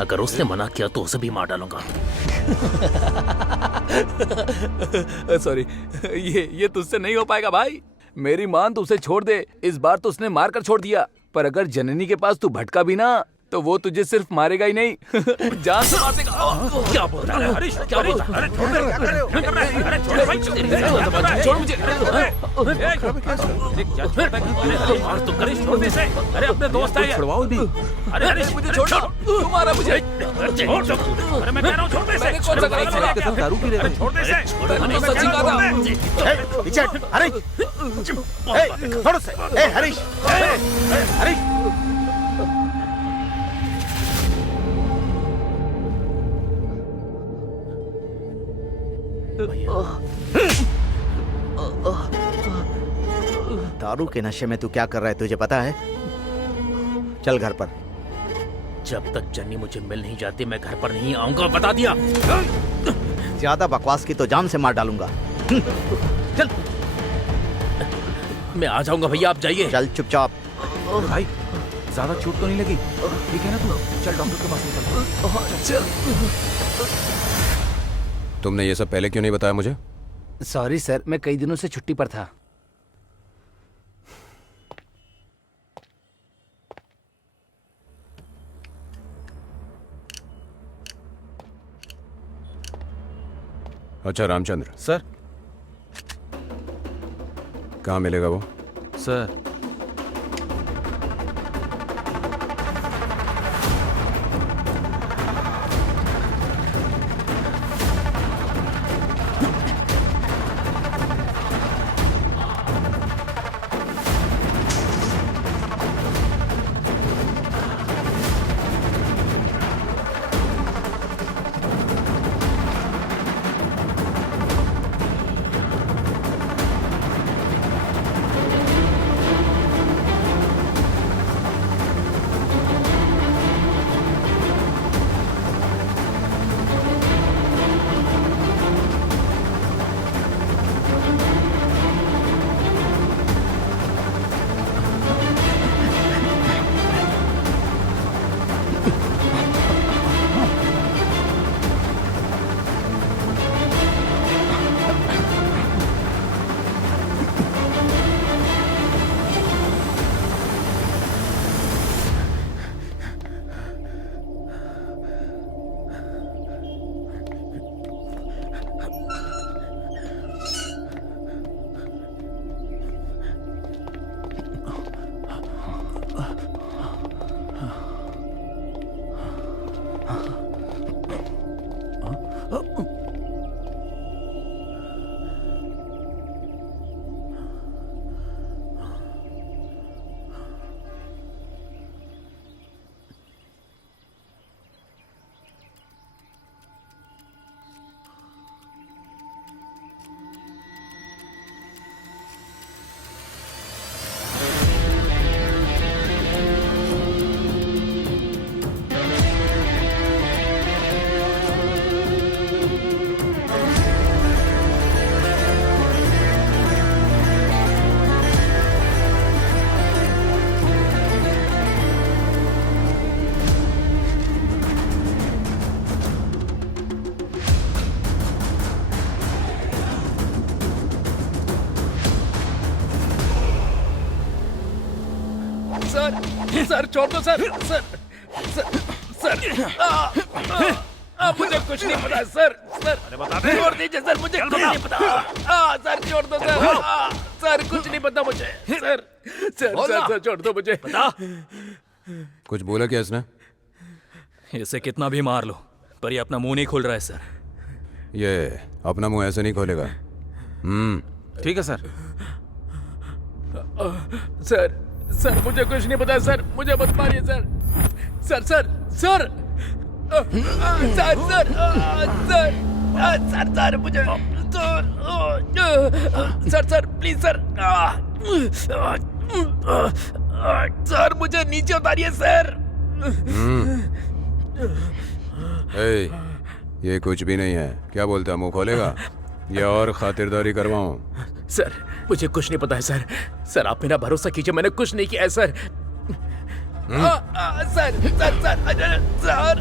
अगर उसने मना किया तो उसे भी मार डालूंगा। सॉरी, ये तुझसे नहीं हो पाएगा भाई। मेरी मान तू उसे छोड़ दे, इस बार तो उसने मार कर छोड़ दिया, पर अगर जननी के पास तू भटका भी ना तो वो तुझे सिर्फ मारेगा ही नहीं, जान से मार देगा। क्या बोल रहा है हरीश? क्या बोल रहा है? अरे छोड़ दे, अरे छोड़ भाई, छोड़ मुझे। मार तो करिश, छोड़ दे इसे। अरे अपने दोस्त है ये। छुड़वाओ भी। अरे हरीश मुझे छोड़, तू मारा मुझे। छोड़ दो। अरे मैं कह रहा हूँ छोड़ दे इसे। मैंने कौन सा गलत किया? के साथ दारू पी रहे थे। छोड़ दे इसे। मैंने तो सच ही कहा था। पीछे हट, हरीश। छोड़ उसे। हरीश, हरीश। दारू के नशे में तू क्या कर रहा है तुझे पता है? चल घर पर। जब तक जन्नी मुझे मिल नहीं जाती मैं घर पर नहीं आऊंगा, बता दिया। ज्यादा बकवास की तो जान से मार डालूंगा। चल, मैं आ जाऊंगा भैया, आप जाइए। चल चुपचाप। भाई ज्यादा चोट तो नहीं लगी? ठीक है ना तू? चल डॉक्टर के पास निकल। तुमने ये सब पहले क्यों नहीं बताया मुझे? सॉरी सर, मैं कई दिनों से छुट्टी पर था। अच्छा रामचंद्र, सर। कहाँ मिलेगा वो? सर सर छोड़ दो सर। सर सर सर मुझे कुछ नहीं पता सर। सर छोड़ दीजिए सर, मुझे कुछ नहीं पता। सर छोड़ दो सर। सर कुछ नहीं पता मुझे सर। सर छोड़ दो मुझे। बता। कुछ बोला क्या इसने? इसे कितना भी मार लो पर ये अपना मुंह नहीं खोल रहा है सर। ये अपना मुंह ऐसे नहीं खोलेगा। ठीक है सर। सर मुझे कुछ नहीं पता सर, मुझे मत मारिए sir. Sir sir sir sir sir मुझे सर प्लीज सर। सर मुझे नीचे उतारिए सर। ए, ये कुछ भी नहीं है। क्या बोलता है, मुंह खोलेगा या और खातिरदारी करवाऊं? सर मुझे कुछ नहीं पता है सर। सर आप मेरा भरोसा कीजिए, मैंने कुछ नहीं किया है sir. Sir sir sir sir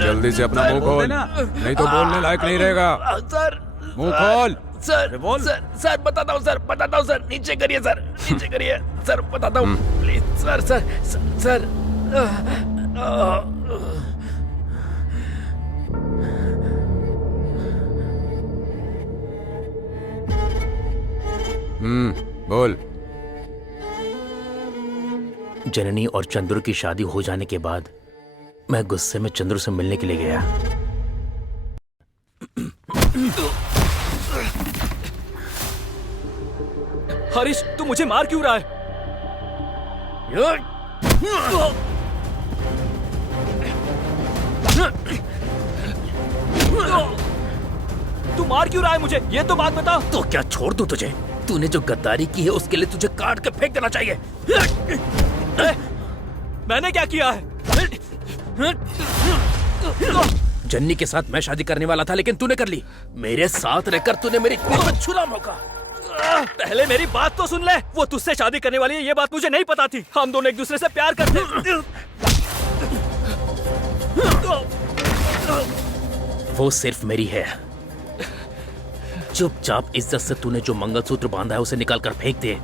जल्दी से अपना मुंह खोल, नहीं तो बोलने लायक नहीं रहेगा। सर मुंह खोल। सर सर बताता हूँ सर। नीचे करिए सर बताता हूँ प्लीज सर। सर बोल। जननी और चंद्रू की शादी हो जाने के बाद मैं गुस्से में चंद्रू से मिलने के लिए गया। हरीश तू मुझे मार क्यों रहा है? तू मार क्यों रहा है मुझे, ये तो बात बता। तो क्या छोड़ दूं तुझे? तूने जो गद्दारी की है उसके लिए तुझे काट के फेंक देना चाहिए। मैंने क्या किया है? जन्नी के साथ मैं शादी करने वाला था लेकिन तूने कर ली। मेरे साथ रहकर तूने मेरी पीठ पर छुरा मौका। पहले मेरी बात तो सुन ले। वो तुझसे शादी करने वाली है ये बात मुझे नहीं पता थी। हम दोनों एक दूसरे से प्यार करते। वो सिर्फ मेरी है। चुपचाप इज्जत से तूने जो मंगलसूत्र बांधा है उसे निकाल कर फेंक दे,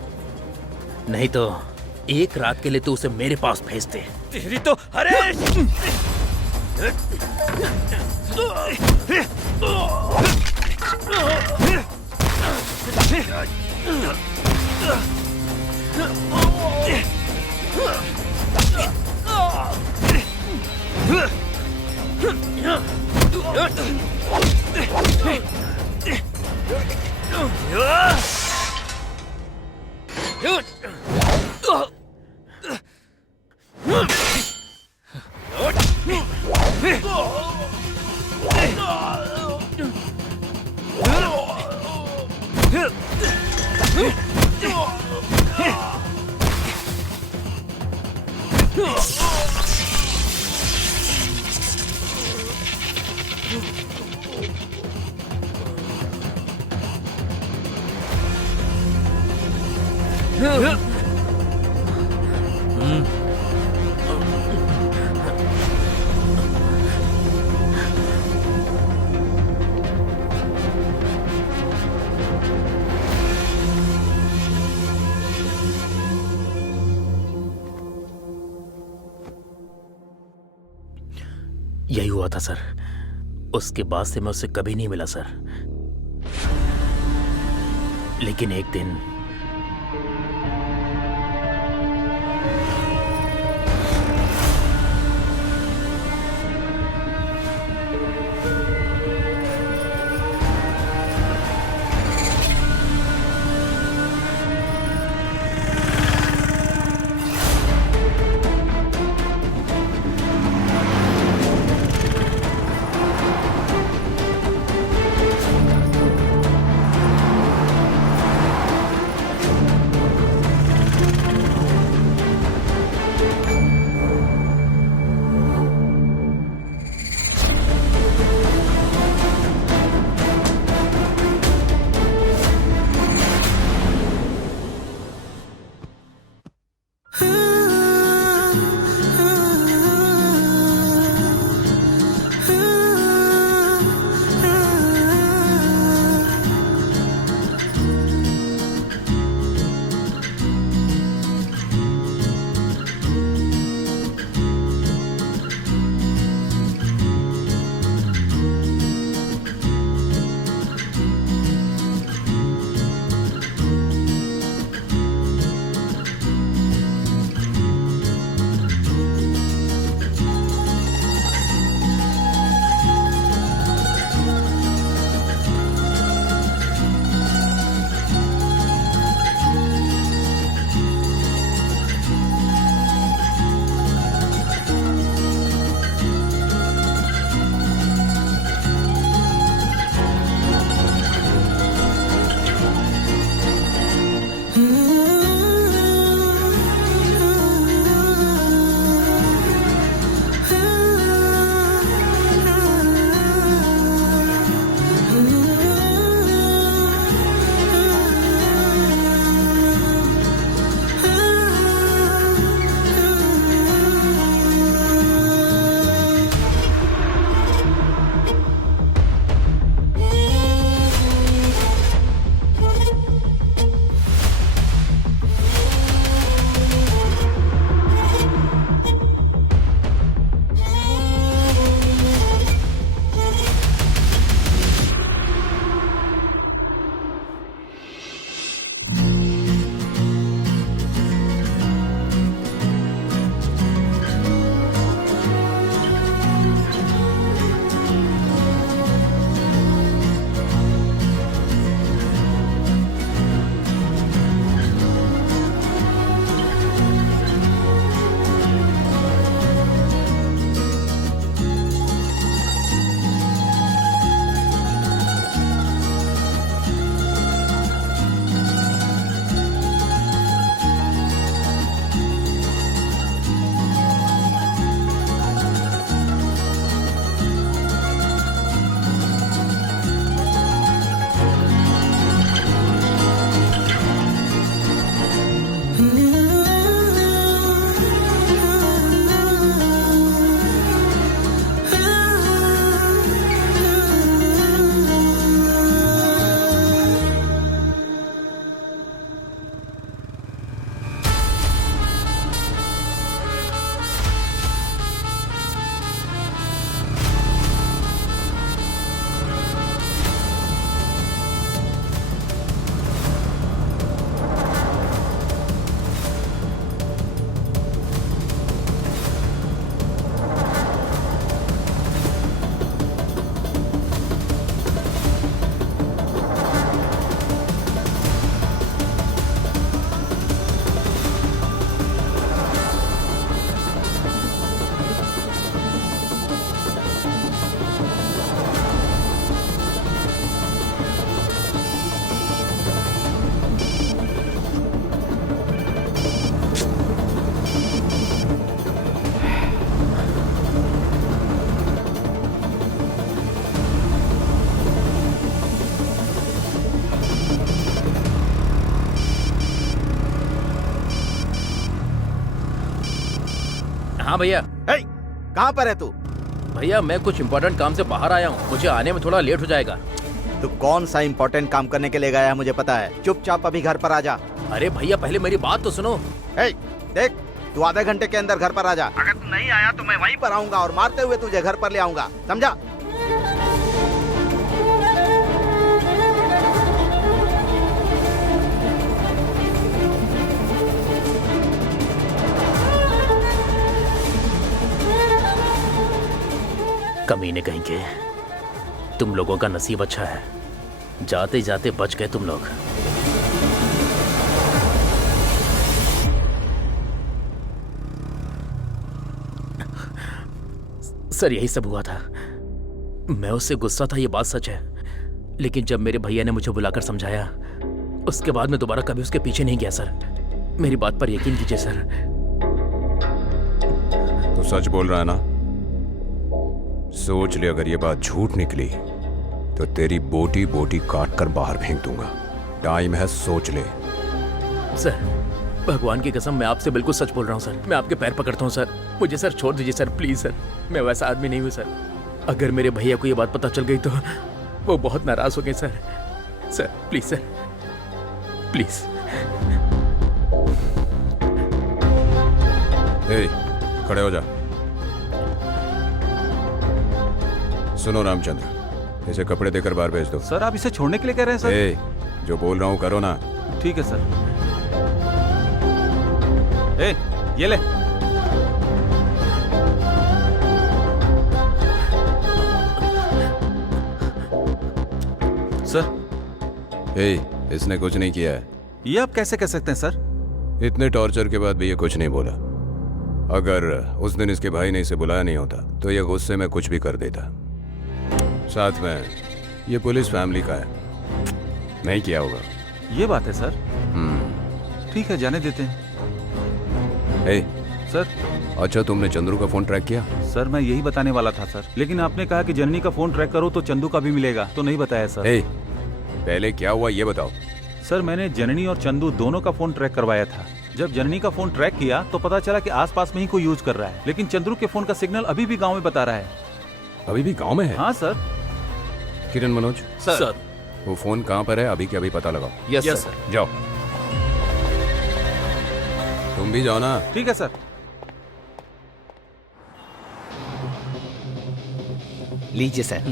नहीं तो एक रात के लिए तू उसे मेरे पास भेज दे। तेरी तो हरीश। यही हुआ था सर। उसके बाद से मैं उससे कभी नहीं मिला सर। लेकिन एक दिन हाँ भैया। हे, कहाँ पर है तू? भैया मैं कुछ इम्पोर्टेंट काम से बाहर आया हूँ, मुझे आने में थोड़ा लेट हो जाएगा। तू कौन सा इम्पोर्टेंट काम करने के लिए गया है मुझे पता है। चुपचाप अभी घर पर आ जा। अरे भैया पहले मेरी बात तो सुनो। हे, देख तू आधे घंटे के अंदर घर पर आ जा। अगर तू नहीं आया तो मैं वहीं पर आऊंगा और मारते हुए तुझे घर पर ले आऊंगा, समझा? कमीने कहीं के, तुम लोगों का नसीब अच्छा है, जाते जाते बच गए तुम लोग। सर यही सब हुआ था, मैं उससे गुस्सा था, ये बात सच है। लेकिन जब मेरे भैया ने मुझे बुलाकर समझाया, उसके बाद मैं दोबारा कभी उसके पीछे नहीं गया सर। मेरी बात पर यकीन कीजिए सर। तू सच बोल रहा है ना? सोच ले, अगर ये बात झूठ निकली तो तेरी बोटी बोटी काट कर बाहर फेंक दूंगा। टाइम है, सोच ले। सर भगवान की कसम मैं आपसे बिल्कुल सच बोल रहा हूँ सर। मैं आपके पैर पकड़ता हूँ सर, मुझे सर छोड़ दीजिए सर, प्लीज सर। मैं वैसा आदमी नहीं हूँ सर। अगर मेरे भैया को ये बात पता चल गई तो वो बहुत नाराज हो गए sir. Sir please sir, please. ए, खड़े हो जा। सुनो रामचंद्र, इसे कपड़े देकर बाहर भेज दो। सर आप इसे छोड़ने के लिए कह रहे हैं सर? ए, जो बोल रहा हूँ करो ना। ठीक है सर। ए, ये ले। सर ए, इसने कुछ नहीं किया है। ये आप कैसे कह सकते हैं सर? इतने टॉर्चर के बाद भी ये कुछ नहीं बोला। अगर उस दिन इसके भाई ने इसे बुलाया नहीं होता तो ये गुस्से में कुछ भी कर देता। साथ में ये पुलिस फैमिली का है, नहीं किया होगा। ये बात है सर। ठीक है, जाने देते हैं। ए, सर अच्छा तुमने चंद्रू का फोन ट्रैक किया? सर मैं यही बताने वाला था सर, लेकिन आपने कहा कि जननी का फोन ट्रैक करो तो चंदू का भी मिलेगा, तो नहीं बताया सर। ए, पहले क्या हुआ ये बताओ। सर मैंने जननी और चंदू दोनों का फोन ट्रैक करवाया था। जब जननी का फोन ट्रैक किया तो पता चला कि आसपास में ही कोई यूज कर रहा है, लेकिन चंद्रू के फोन का सिग्नल अभी भी गांव में बता रहा है। अभी भी गांव में है? हाँ सर। किरण मनोज सर वो फोन कहाँ पर है अभी के अभी पता लगाओ। Yes sir. जाओ, तुम भी जाओ ना। ठीक है सर। लीजिए सर।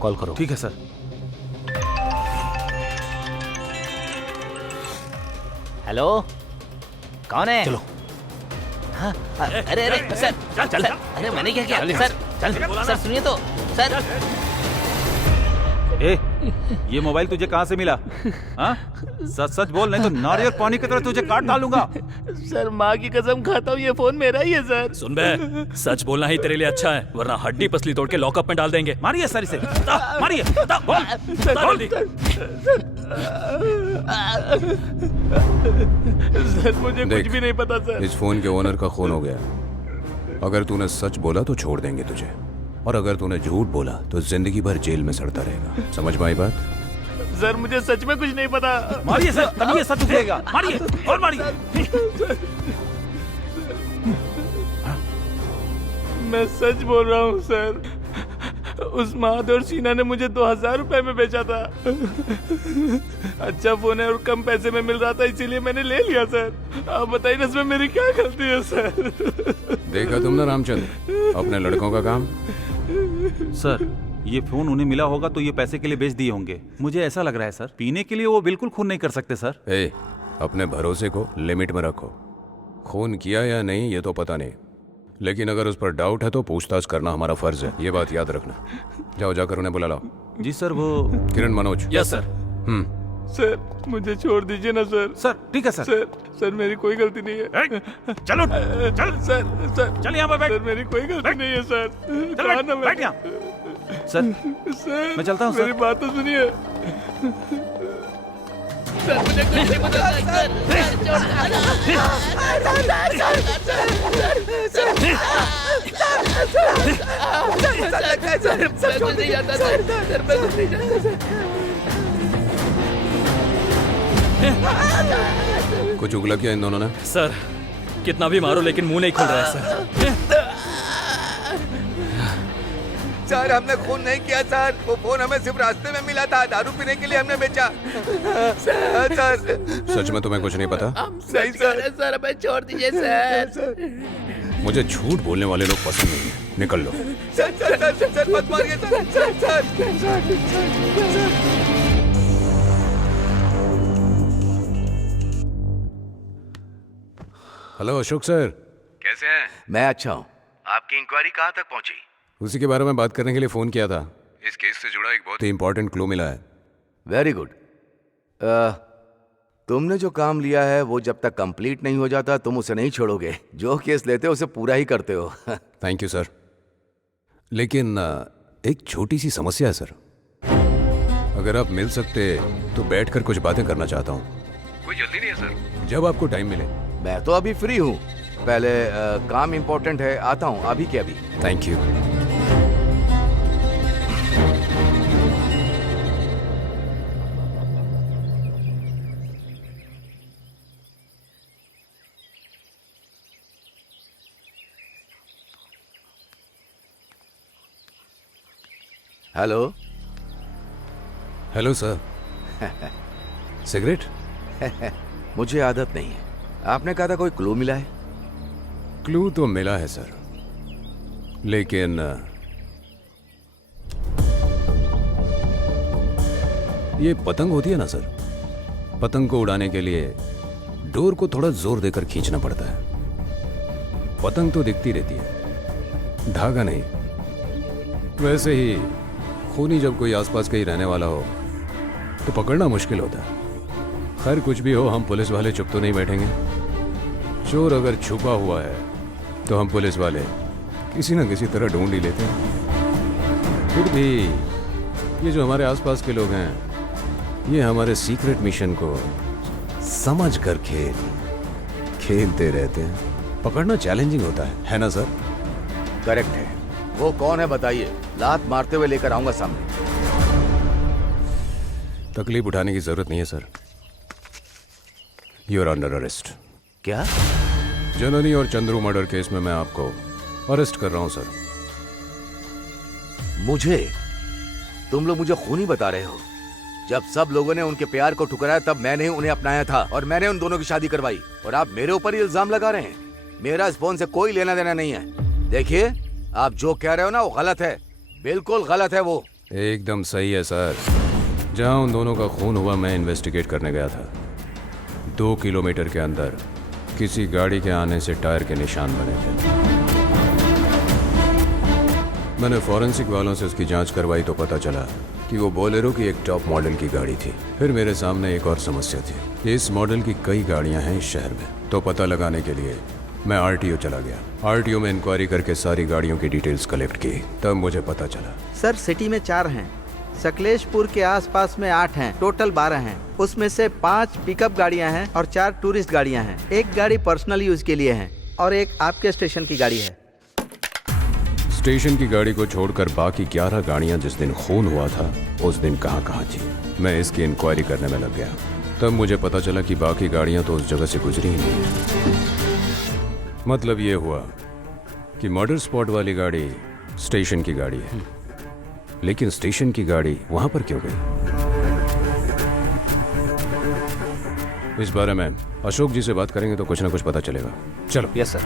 कॉल करो। ठीक है सर। हेलो, कौन है? चलो। हाँ, अरे अरे सर, चल सर, अरे मैंने क्या किया? सर चल सर, सुनिए तो सर। ए, ये मोबाइल तुझे कहाँ से मिला? हाँ? सच सच बोल, नहीं तो नारियल पानी की तरह तुझे काट डालूंगा। सर माँ की कसम खाता हूँ ये फोन मेरा ही है सर। सुन बे, सच बोलना ही तेरे लिए अच्छा है, वरना हड्डी पसली तोड़ के लॉकअप में डाल देंगे। मारिए सर इसे, मारिए, बोल, जल्दी। सर मुझे कुछ भी नहीं पता सर। इस फोन के ओनर का खून हो गया। अगर तूने सच बोला तो छोड़ देंगे तुझे, और अगर तूने झूठ बोला तो जिंदगी भर जेल में सड़ता रहेगा। समझ में आई बात? सर मुझे सच में कुछ नहीं पता। मारिए सर, तभी ये सच उठेगा। मारिए और मारिए। मैं सच बोल रहा हूँ सर, उस महादेव सीना ने मुझे 2000 रुपए में बेचा था। अच्छा फोन है और कम पैसे में मिल रहा था, इसीलिए मैंने ले लिया सर। आप बताइए ना इसमें मेरी क्या गलती है सर? देखा तुमने रामचंद्र, अपने लड़कों का काम। सर ये फोन उन्हें मिला होगा तो ये पैसे के लिए बेच दिए होंगे, मुझे ऐसा लग रहा है सर। पीने के लिए वो बिल्कुल खून नहीं कर सकते सर। ए, अपने भरोसे को लिमिट में रखो। खून किया या नहीं ये तो पता नहीं, लेकिन अगर उस पर डाउट है तो पूछताछ करना हमारा फर्ज है, ये बात याद रखना। जाओ जाकर उन्हें बुला लाओ। जी सर। वो Kiran Manoj. Yes sir. Sir मुझे छोड़ दीजिए ना सर। सर ठीक है सर। सर मेरी कोई गलती नहीं है। चलो चल सर चल यहाँ पर बैठ। सर मेरी कोई गलती नहीं है सर। चल बैठ यहाँ। सर मैं चलता हूँ सर। मेरी बात तो सुनिए सर। मुझे कुछ नहीं पता सर। कुछ उगला किया इन दोनों ने? सर कितना भी मारो लेकिन मुंह नहीं खुल रहा है सर। सर हमने खून नहीं किया सर, वो फोन हमें सिर्फ रास्ते में मिला था, दारू पीने के लिए हमने बेचा। सर सच में तुम्हें कुछ नहीं पता? नहीं सर। सर हमें छोड़ दीजिए सर। मुझे झूठ बोलने वाले लोग पसंद नहीं है, निकल लो। Sir sir sir sir, sir मत मारिए sir. Sir sir hello Ashok sir. कैसे हैं? मैं अच्छा हूँ। आपकी इंक्वायरी कहाँ तक पहुँची? उसी के बारे में बात करने के लिए फोन किया था। इस केस से जुड़ा एक बहुत ही इंपॉर्टेंट क्लू मिला है। Very good. तुमने जो काम लिया है वो जब तक कंप्लीट नहीं हो जाता तुम उसे नहीं छोड़ोगे। जो केस लेते हो उसे पूरा ही करते हो। Thank you sir. लेकिन एक छोटी सी समस्या है सर। अगर आप मिल सकते तो बैठकर कुछ बातें करना चाहता हूँ। कोई जल्दी नहीं है सर, जब आपको टाइम मिले। मैं तो अभी फ्री हूँ। पहले काम इम्पोर्टेंट है, आता हूँ अभी के अभी। Thank you. Hello. Hello sir. Cigarette? मुझे आदत नहीं है। आपने कहा था कोई क्लू मिला है? क्लू तो मिला है सर, लेकिन ये पतंग होती है ना सर, पतंग को उड़ाने के लिए डोर को थोड़ा जोर देकर खींचना पड़ता है। पतंग तो दिखती रहती है, धागा नहीं। वैसे ही खूनी जब कोई आसपास कहीं रहने वाला हो तो पकड़ना मुश्किल होता है। खैर कुछ भी हो, हम पुलिस वाले चुप तो नहीं बैठेंगे। चोर अगर छुपा हुआ है तो हम पुलिस वाले किसी न किसी तरह ढूंढ ही लेते हैं। फिर भी ये जो हमारे आसपास के लोग हैं, ये हमारे सीक्रेट मिशन को समझ कर खेलते रहते हैं। पकड़ना चैलेंजिंग होता है ना सर? करेक्ट है। वो कौन है बताइए, लात मारते हुए लेकर आऊंगा सामने। तकलीफ उठाने की जरूरत नहीं है sir. You are under arrest. क्या? जननी और चंद्रू मर्डर केस में मैं आपको अरेस्ट कर रहा हूं सर। मुझे? तुम लोग मुझे खूनी बता रहे हो? जब सब लोगों ने उनके प्यार को ठुकराया तब मैंने ही उन्हें अपनाया था और मैंने उन दोनों की शादी करवाई, और आप मेरे ऊपर ही इल्जाम लगा रहे हैं। मेरा इस फोन से कोई लेना देना नहीं है। देखिए आप जो कह रहे हो ना वो गलत है, बिल्कुल गलत है। वो एकदम सही है सर। जहां उन दोनों का खून हुआ मैं इन्वेस्टिगेट करने गया था। 2 किलोमीटर के अंदर किसी गाड़ी के आने से टायर के निशान बने थे। मैंने फॉरेंसिक वालों से उसकी जांच करवाई तो पता चला कि वो बोलेरो की एक टॉप मॉडल की गाड़ी थी। फिर मेरे सामने एक और समस्या थी। इस मॉडल की कई गाड़ियां हैं इस शहर में, तो पता लगाने के लिए मैं आरटीओ चला गया। आरटीओ में इंक्वायरी करके सारी गाड़ियों की डिटेल्स कलेक्ट की, तब मुझे पता चला। सर सिटी में 4 हैं, सकलेशपुर के आसपास में 8 हैं, टोटल 12 हैं। उसमें से 5 पिकअप गाड़ियां हैं और 4 टूरिस्ट गाड़ियां हैं। एक गाड़ी पर्सनल यूज के लिए है और एक आपके स्टेशन की गाड़ी है। स्टेशन की गाड़ी को छोड़कर बाकी 11 गाड़ियां जिस दिन खून हुआ था उस दिन कहाँ थी, मैं इसकी इंक्वायरी करने में लग गया। तब मुझे पता चला कि बाकी गाड़ियां तो उस जगह से गुजरी ही नहीं। मतलब ये हुआ कि मर्डर स्पॉट वाली गाड़ी स्टेशन की गाड़ी है, लेकिन स्टेशन की गाड़ी वहां पर क्यों गई? इस बारे में अशोक जी से बात करेंगे तो कुछ ना कुछ पता चलेगा। चलो। Yes sir.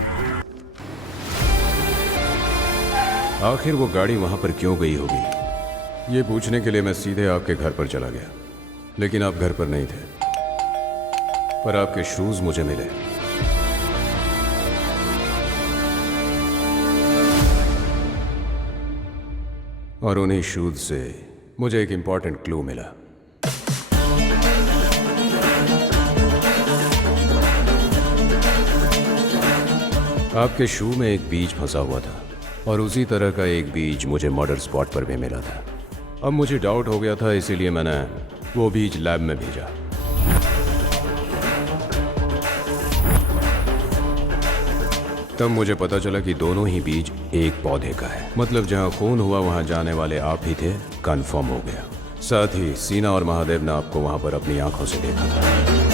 आखिर वो गाड़ी वहां पर क्यों गई होगी, ये पूछने के लिए मैं सीधे आपके घर पर चला गया। लेकिन आप घर पर नहीं थे, पर आपके शूज मुझे मिले। और उन्हीं शूज से मुझे एक इंपॉर्टेंट क्लू मिला। आपके शू में एक बीज फंसा हुआ था और उसी तरह का एक बीज मुझे मर्डर स्पॉट पर भी मिला था। अब मुझे डाउट हो गया था, इसीलिए मैंने वो बीज लैब में भेजा। तब मुझे पता चला कि दोनों ही बीज एक पौधे का है। मतलब जहां खून हुआ वहां जाने वाले आप ही थे, कंफर्म हो गया। साथ ही सीना और महादेव ने आपको वहां पर अपनी आंखों से देखा था।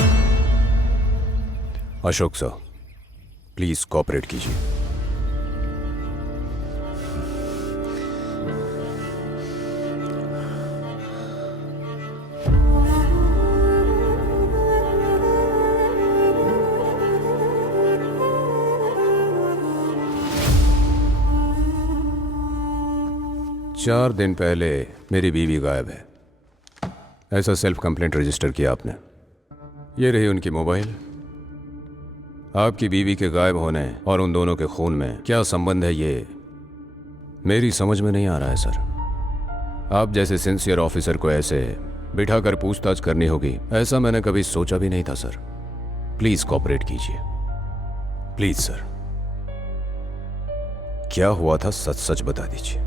अशोक सर, प्लीज कोऑपरेट कीजिए। चार दिन पहले मेरी बीवी गायब है, ऐसा सेल्फ कंप्लेंट रजिस्टर किया आपने। ये रही उनकी मोबाइल। आपकी बीवी के गायब होने और उन दोनों के खून में क्या संबंध है, ये मेरी समझ में नहीं आ रहा है सर। आप जैसे सिंसियर ऑफिसर को ऐसे बिठाकर पूछताछ करनी होगी, ऐसा मैंने कभी सोचा भी नहीं था सर। प्लीज कोऑपरेट कीजिए, प्लीज सर। क्या हुआ था सच सच बता दीजिए।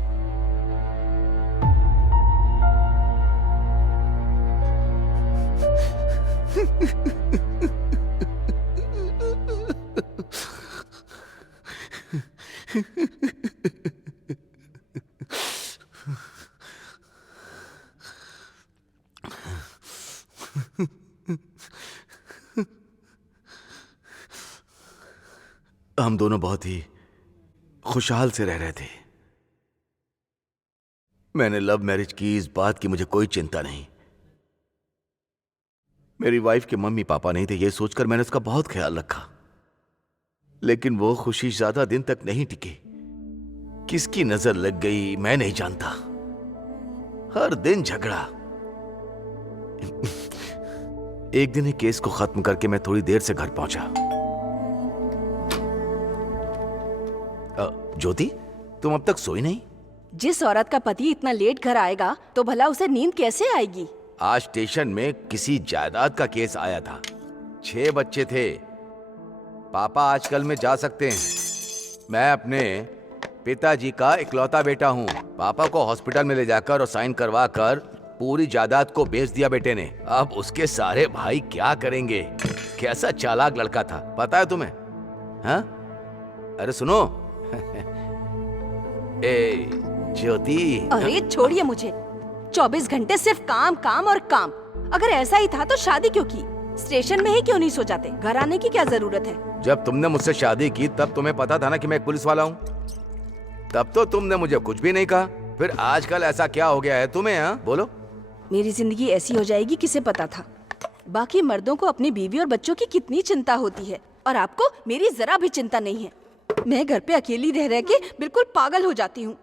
हम दोनों बहुत ही खुशहाल से रह रहे थे। मैंने लव मैरिज की, इस बात की मुझे कोई चिंता नहीं। मेरी वाइफ के मम्मी पापा नहीं थे, यह सोचकर मैंने उसका बहुत ख्याल रखा। लेकिन वो खुशी ज्यादा दिन तक नहीं टिकी। किसकी नजर लग गई मैं नहीं जानता। हर दिन झगड़ा। एक दिन ही केस को खत्म करके मैं थोड़ी देर से घर पहुंचा। ज्योति, तुम अब तक सोई नहीं? जिस औरत का पति इतना लेट घर आएगा तो भला उसे नींद कैसे आएगी? आज स्टेशन में किसी जायदाद का केस आया था। 6 बच्चे थे। पापा आजकल में जा सकते हैं। मैं अपने पिताजी का इकलौता बेटा हूँ। पापा को हॉस्पिटल में ले जाकर और साइन करवा कर पूरी जायदाद को बेच दिया बेटे ने। अब उसके सारे भाई क्या करेंगे? कैसा चालाक लड़का था, पता है तुम्हें? हाँ? अरे सुनो। ए ज्योति। अरे छोड़िए मुझे। 24 घंटे सिर्फ काम काम और काम। अगर ऐसा ही था तो शादी क्यों की? स्टेशन में ही क्यों नहीं सो जाते? घर आने की क्या जरूरत है? जब तुमने मुझसे शादी की तब तुम्हें पता था ना कि मैं एक पुलिस वाला हूँ। तब तो तुमने मुझे कुछ भी नहीं कहा। फिर आजकल ऐसा क्या हो गया है तुम्हें? हाँ बोलो। मेरी जिंदगी ऐसी हो जाएगी किसे पता था। बाकी मर्दों को अपनी बीवी और बच्चों की कितनी चिंता होती है, और आपको मेरी जरा भी चिंता नहीं है। मैं घर पे अकेली रह रह के बिल्कुल पागल हो जाती हूँ।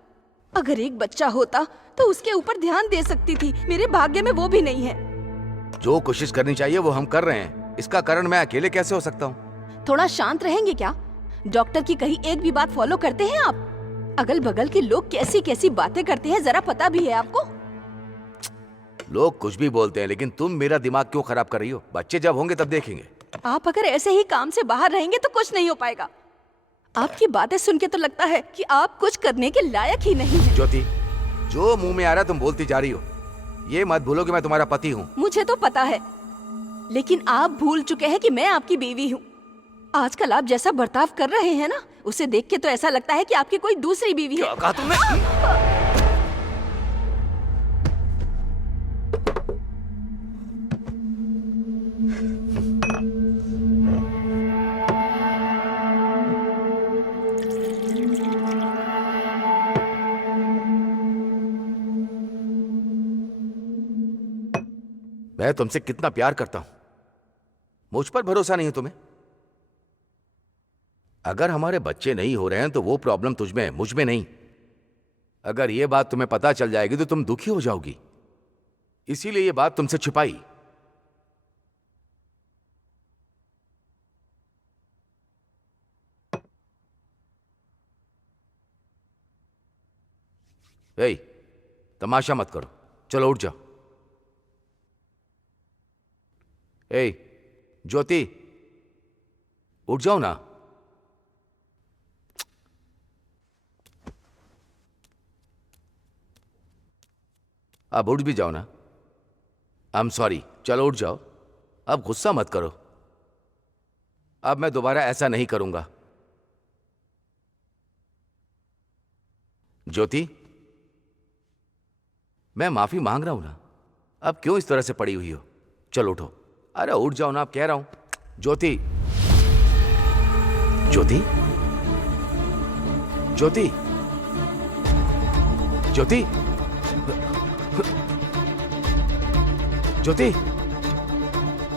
अगर एक बच्चा होता तो उसके ऊपर ध्यान दे सकती थी। मेरे भाग्य में वो भी नहीं है। जो कोशिश करनी चाहिए वो हम कर रहे हैं। इसका कारण मैं अकेले कैसे हो सकता हूँ? थोड़ा शांत रहेंगे क्या? डॉक्टर की कही एक भी बात फॉलो करते हैं आप? अगल बगल के लोग कैसी कैसी बातें करते हैं, जरा पता भी है आपको? लोग कुछ भी बोलते हैं, लेकिन तुम मेरा दिमाग क्यों खराब कर रही हो? बच्चे जब होंगे तब देखेंगे। आप अगर ऐसे ही काम से बाहर रहेंगे तो कुछ नहीं हो पाएगा। आपकी बातें सुन के तो लगता है कि आप कुछ करने के लायक ही नहीं हैं। ज्योति, जो मुंह में आ रहा है तुम बोलती जा रही हो। ये मत भूलो कि मैं तुम्हारा पति हूँ। मुझे तो पता है, लेकिन आप भूल चुके हैं कि मैं आपकी बीवी हूँ। आजकल आप जैसा बर्ताव कर रहे हैं ना, उसे देख के तो ऐसा लगता है कि आपकी कोई दूसरी बीवी है। क्या कहा तुमने? मैं तुमसे कितना प्यार करता हूं, मुझ पर भरोसा नहीं है तुम्हें? अगर हमारे बच्चे नहीं हो रहे हैं तो वो प्रॉब्लम तुझ में है, मुझ में नहीं। अगर ये बात तुम्हें पता चल जाएगी तो तुम दुखी हो जाओगी, इसीलिए ये बात तुमसे छिपाई। ए, तमाशा मत करो, चलो उठ जाओ। ए ज्योति, उठ जाओ ना। अब उठ भी जाओ ना। आई एम सॉरी, चलो उठ जाओ। अब गुस्सा मत करो। अब मैं दोबारा ऐसा नहीं करूंगा। ज्योति, मैं माफी मांग रहा हूं ना, अब क्यों इस तरह से पड़ी हुई हो? चलो उठो। अरे उठ जाओ ना, अब कह रहा हूं। ज्योति। ज्योति ज्योति ज्योति ज्योति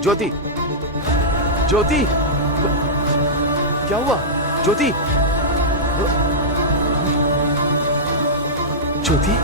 ज्योति ज्योति क्या हुआ ज्योति ज्योति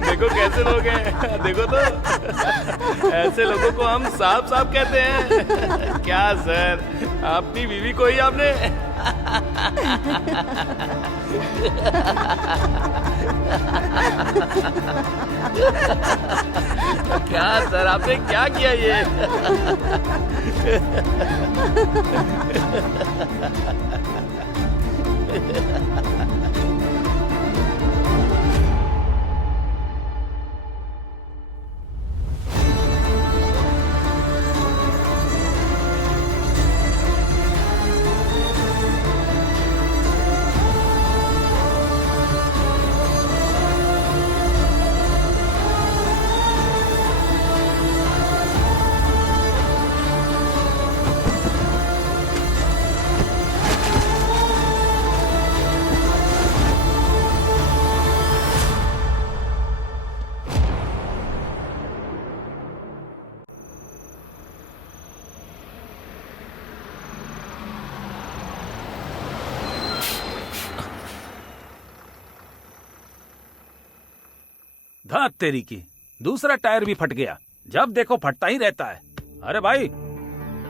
देखो कैसे लोग हैं, देखो तो ऐसे लोगों को हम साफ साफ कहते हैं। क्या सर, अपनी बीवी को ही आपने क्या सर, आपने क्या किया ये? धत तेरी की, दूसरा टायर भी फट गया। जब देखो फटता ही रहता है। अरे भाई,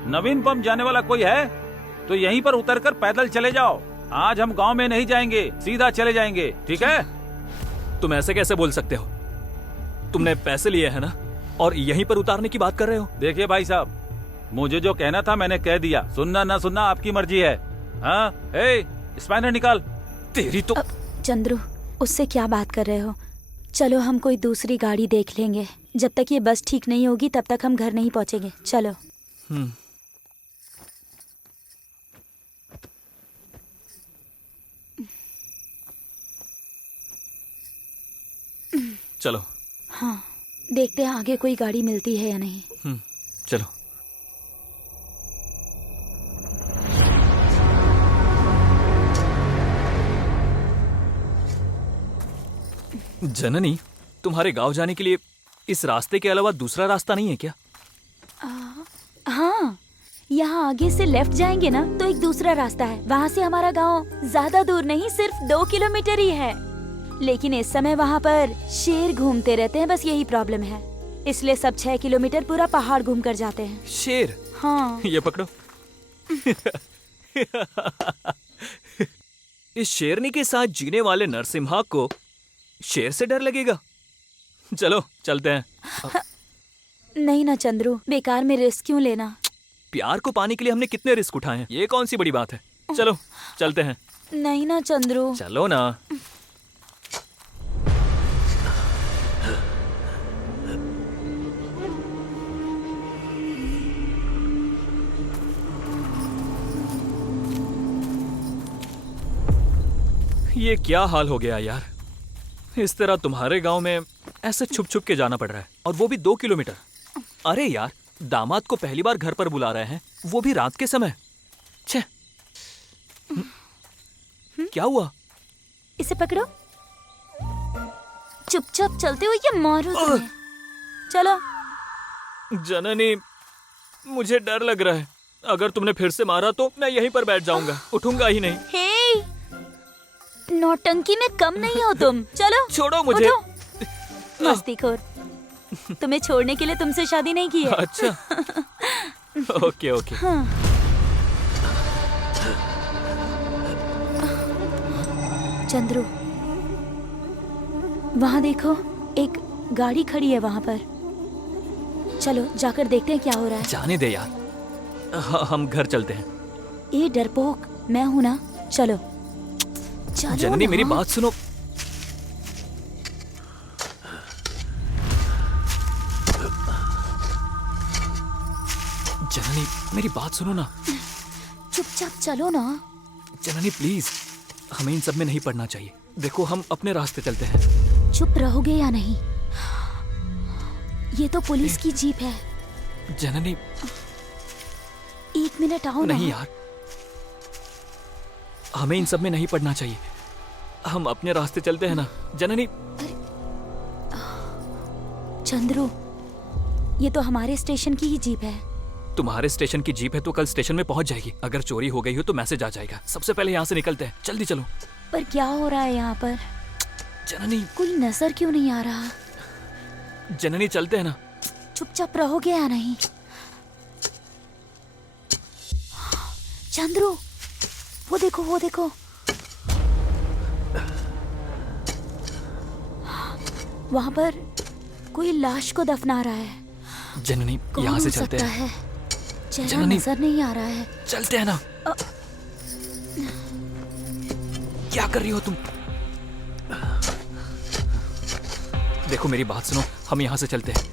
नवीन पंप जाने वाला कोई है तो यहीं पर उतरकर पैदल चले जाओ। आज हम गांव में नहीं जाएंगे, सीधा चले जाएंगे, ठीक है? तुम ऐसे कैसे बोल सकते हो? तुमने पैसे लिए हैं ना, और यहीं पर उतारने की बात कर रहे हो? देखिए भाई साहब, मुझे जो कहना था मैंने कह दिया। सुनना ना सुनना आपकी मर्जी है। हाँ, स्पाइनर निकाल। तेरी तो चंद्रू, उससे क्या बात कर रहे हो? चलो हम कोई दूसरी गाड़ी देख लेंगे। जब तक ये बस ठीक नहीं होगी तब तक हम घर नहीं पहुंचेंगे। चलो। चलो। हाँ, देखते हैं आगे कोई गाड़ी मिलती है या नहीं। चलो। जननी, तुम्हारे गांव जाने के लिए इस रास्ते के अलावा दूसरा रास्ता नहीं है क्या? हाँ, यहाँ आगे से लेफ्ट जाएंगे ना तो एक दूसरा रास्ता है। वहाँ से हमारा गांव ज्यादा दूर नहीं, सिर्फ 2 किलोमीटर ही है। लेकिन इस समय वहाँ पर शेर घूमते रहते हैं, बस यही प्रॉब्लम है। इसलिए सब 6 किलोमीटर पूरा पहाड़ घूम कर जाते हैं। शेर? हाँ। ये पकड़ो। इस शेरनी के साथ जीने वाले नरसिम्हा को शेर से डर लगेगा? चलो चलते हैं। नहीं ना चंद्रू, बेकार में रिस्क क्यों लेना? प्यार को पाने के लिए हमने कितने रिस्क उठाए हैं, ये कौन सी बड़ी बात है? चलो चलते हैं। नहीं ना चंद्रू। चलो ना। ये क्या हाल हो गया यार, इस तरह तुम्हारे गांव में ऐसे छुप छुप के जाना पड़ रहा है, और वो भी 2 किलोमीटर। अरे यार, दामाद को पहली बार घर पर बुला रहे हैं, वो भी रात के समय। छे, क्या हुआ? इसे पकड़ो। चुपचाप चलते हो या मारो तुम्हें। चलो। जननी, मुझे डर लग रहा है। अगर तुमने फिर से मारा तो मैं यहीं पर बैठ जाऊंगा, उठूंगा ही नहीं। हे, नौटंकी में कम नहीं हो तुम। चलो छोड़ो मुझे। मस्तीखोर, तुम्हें छोड़ने के लिए तुमसे शादी नहीं की है। अच्छा। Okay okay. हाँ। चंद्रू, वहाँ देखो, एक गाड़ी खड़ी है वहाँ पर। चलो जाकर देखते हैं क्या हो रहा है। जाने दे यार, हम घर चलते हैं। ये डरपोक, मैं हूँ ना। चलो चलो जननी, ना। मेरी बात सुनो। मेरी बात सुनो ना। चुपचाप चलो ना। जननी प्लीज, हमें इन सब में नहीं पड़ना चाहिए। देखो हम अपने रास्ते चलते हैं। चुप रहोगे या नहीं? ये तो पुलिस की जीप है। जननी 1 मिनट आओ ना। नहीं यार, हमें इन सब में नहीं पड़ना चाहिए। हम अपने रास्ते चलते हैं ना जननी। चंद्रू, ये तो हमारे स्टेशन की ही जीप है। तुम्हारे स्टेशन की जीप है तो कल स्टेशन में पहुंच जाएगी। अगर चोरी हो गई हो तो मैसेज आ जाएगा। सबसे पहले यहाँ से निकलते हैं, जल्दी चलो। पर क्या हो रहा है यहाँ पर? जननी कोई नजर क्यों नहीं आ रहा? जननी चलते हैं ना। चुपचाप रहोगे या नहीं? चंद्रू, वो देखो वो देखो। वहां पर कोई लाश को दफना रहा है। जननी कौन यहाँ से हो चलते सकता हैं। है? चेहरा जननी। नजर नहीं आ रहा है। चलते हैं ना। क्या कर रही हो तुम? देखो मेरी बात सुनो, हम यहाँ से चलते हैं।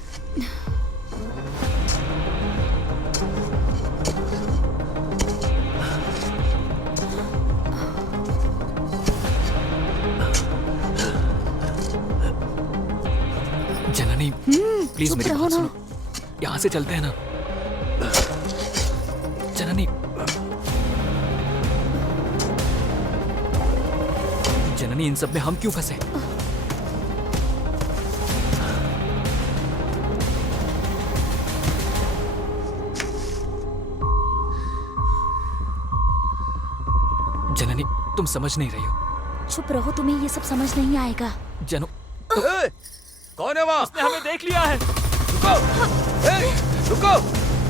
जननी प्लीज चुप मेरी रहो बात ना। सुनो, यहाँ से चलते हैं ना। जननी जननी, इन सब में हम क्यों फंसे? जननी तुम समझ नहीं रही हो। चुप रहो, तुम्हें ये सब समझ नहीं आएगा। जनो कौन है वहाँ? उसने हमें देख लिया है। रुको, रुको,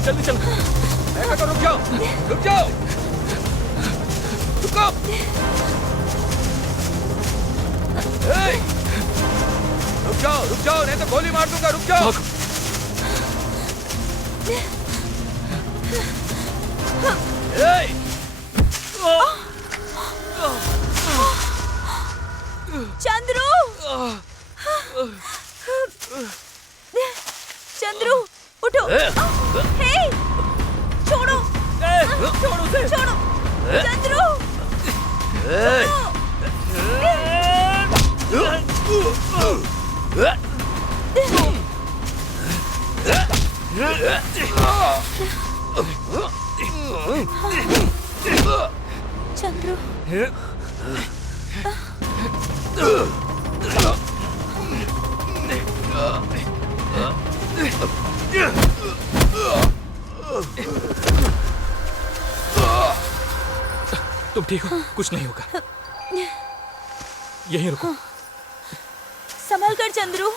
जल्दी चलो। मैं कहता हूँ, रुक जाओ, रुक जाओ, रुको। रुक जाओ, नहीं तो गोली मार दूंगा। रुक जाओ। चंद्रू, चंद्रू उठो। हे, छोड़ो, छोड़ो उसे, छोड़ो। चंद्रू, चंद्रू, तुम ठीक हो? कुछ नहीं होगा। यहीं रुको। संभल कर चंद्रू।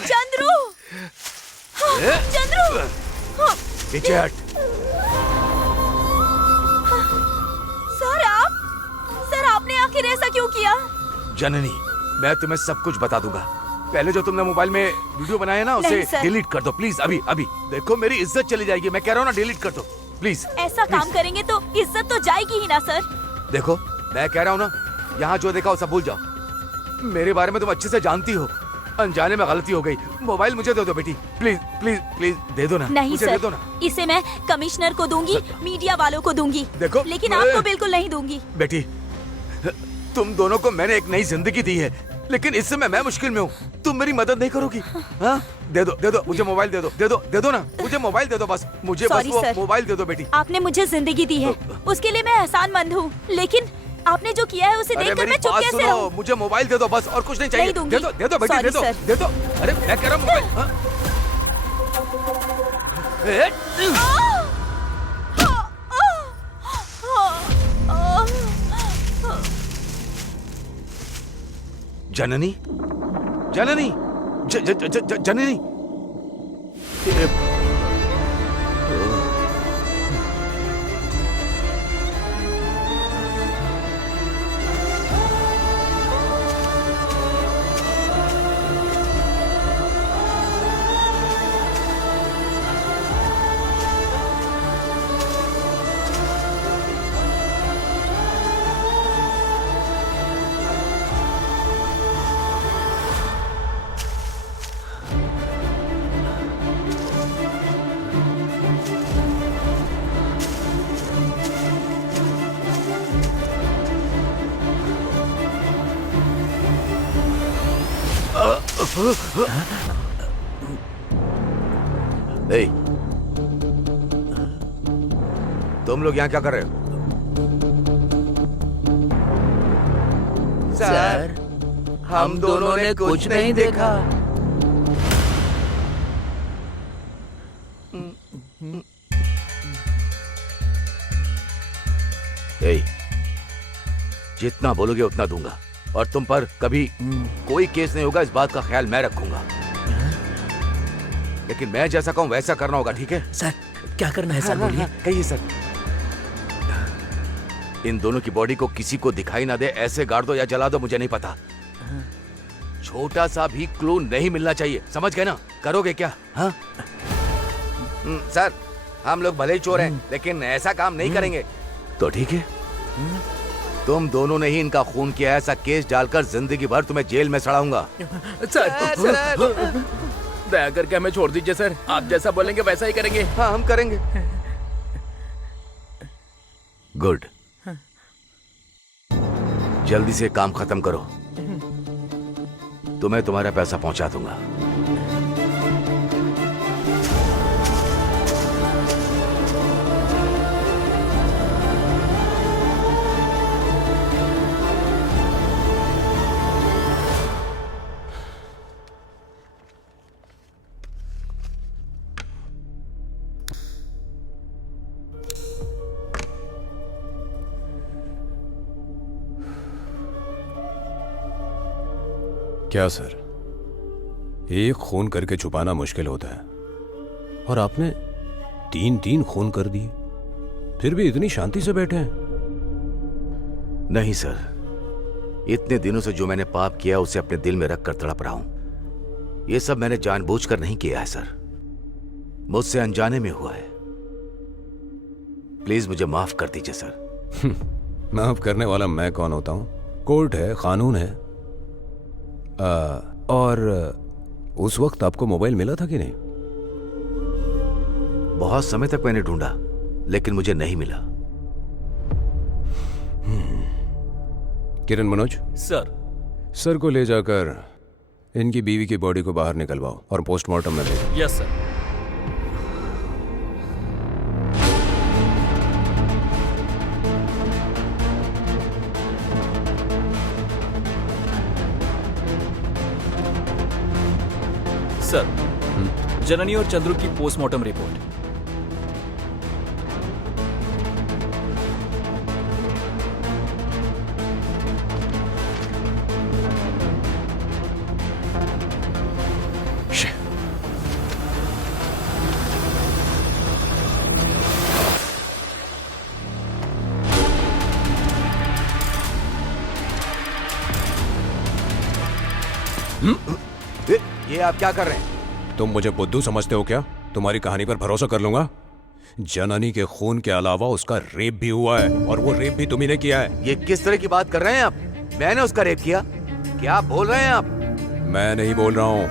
चंद्रू, चंद्रू, पीछे हट। सर आपने आखिर ऐसा क्यों किया? जननी, मैं तुम्हें सब कुछ बता दूंगा। पहले जो तुमने मोबाइल में वीडियो बनाया ना, नहीं, उसे सर। डिलीट कर दो प्लीज। अभी अभी देखो, मेरी इज्जत चली जाएगी। मैं कह रहा हूँ ना, डिलीट कर दो प्लीज। ऐसा काम करेंगे तो इज्जत तो जाएगी ही ना सर। देखो, मैं कह रहा हूँ ना, यहाँ जो देखा वो सब भूल जाओ। मेरे बारे में तुम अच्छे से जानती हो। अनजाने में गलती हो गई। मोबाइल मुझे दे दो बेटी, प्लीज प्लीज प्लीज दे दो ना। नहीं मुझे सर, दे दो ना इसे मैं कमिश्नर को दूंगी, मीडिया वालों को दूंगी। देखो, लेकिन आपको बिल्कुल नहीं दूंगी। बेटी, तुम दोनों को मैंने एक नई जिंदगी दी है, लेकिन इस समय मैं मुश्किल में हूँ। तुम मेरी मदद नहीं करोगी? हाँ, दे दो मुझे मोबाइल दे दो ना। मुझे मोबाइल दे दो बस। मुझे बस Sorry, वो sir. मोबाइल दे दो बेटी। आपने मुझे जिंदगी दी है, उसके लिए मैं एहसानमंद हूँ। लेकिन आपने जो किया है उसे अरे देखकर मेरी मैं चुप बात कैसे सुनो, रहूं? मुझे मोबाइल दे दो बस, और कुछ नहीं चाहिए। नहीं दूंगी। दे दो बेटी, Sorry, दे दो, sir. दे दो। अरे मैं कह रहा हूँ मोबाइल। हाँ? जननी, जननी, जननी। ए, तुम लोग यहाँ क्या कर रहे हो? सर, हम दोनों ने कुछ नहीं देखा। ए, जितना बोलोगे उतना दूंगा और तुम पर कभी कोई केस नहीं होगा, इस बात का ख्याल मैं रखूंगा। लेकिन मैं जैसा कहूं वैसा करना होगा, ठीक है? सर, क्या करना है सर? बोलिए। कहिए सर। इन दोनों की बॉडी को किसी को दिखाई ना दे, ऐसे गाड़ दो या जला दो, मुझे नहीं पता। छोटा सा भी क्लू नहीं मिलना चाहिए, समझ गए ना? करोगे क्या? हाँ सर, हम लोग भले ही चोर हैं लेकिन ऐसा काम नहीं करेंगे। तो ठीक है, तुम दोनों ने ही इनका खून किया है, ऐसा केस डालकर जिंदगी भर तुम्हें जेल में सड़ाऊंगा। सर, दया करके हमें छोड़ दीजिए सर। आप जैसा बोलेंगे वैसा ही करेंगे। हाँ, हम करेंगे। गुड, जल्दी से काम खत्म करो, तुम्हें तुम्हारा पैसा पहुंचा दूंगा। क्या सर, एक खून करके छुपाना मुश्किल होता है और आपने 3 खून कर दिए, फिर भी इतनी शांति से बैठे हैं? नहीं सर, इतने दिनों से जो मैंने पाप किया उसे अपने दिल में रखकर तड़प रहा हूं। ये सब मैंने जानबूझकर नहीं किया है सर, मुझसे अनजाने में हुआ है। प्लीज मुझे माफ कर दीजिए सर। माफ करने वाला मैं कौन होता हूं? कोर्ट है, कानून है। और उस वक्त आपको मोबाइल मिला था कि नहीं? बहुत समय तक मैंने ढूंढा लेकिन मुझे नहीं मिला। किरण मनोज सर को ले जाकर इनकी बीवी की बॉडी को बाहर निकलवाओ और पोस्टमार्टम में ले जाओ। Yes sir. सर, जननी और चंद्रू की पोस्टमार्टम रिपोर्ट। ये आप क्या कर रहे हैं? तुम मुझे बुद्धू समझते हो क्या? तुम्हारी कहानी पर भरोसा कर लूंगा? जननी के खून के अलावा उसका रेप भी हुआ है और वो रेप भी तुम्ही ने किया है। ये किस तरह की बात कर रहे हैं आप? मैंने उसका रेप किया? क्या बोल रहे हैं आप? मैं नहीं बोल रहा हूँ,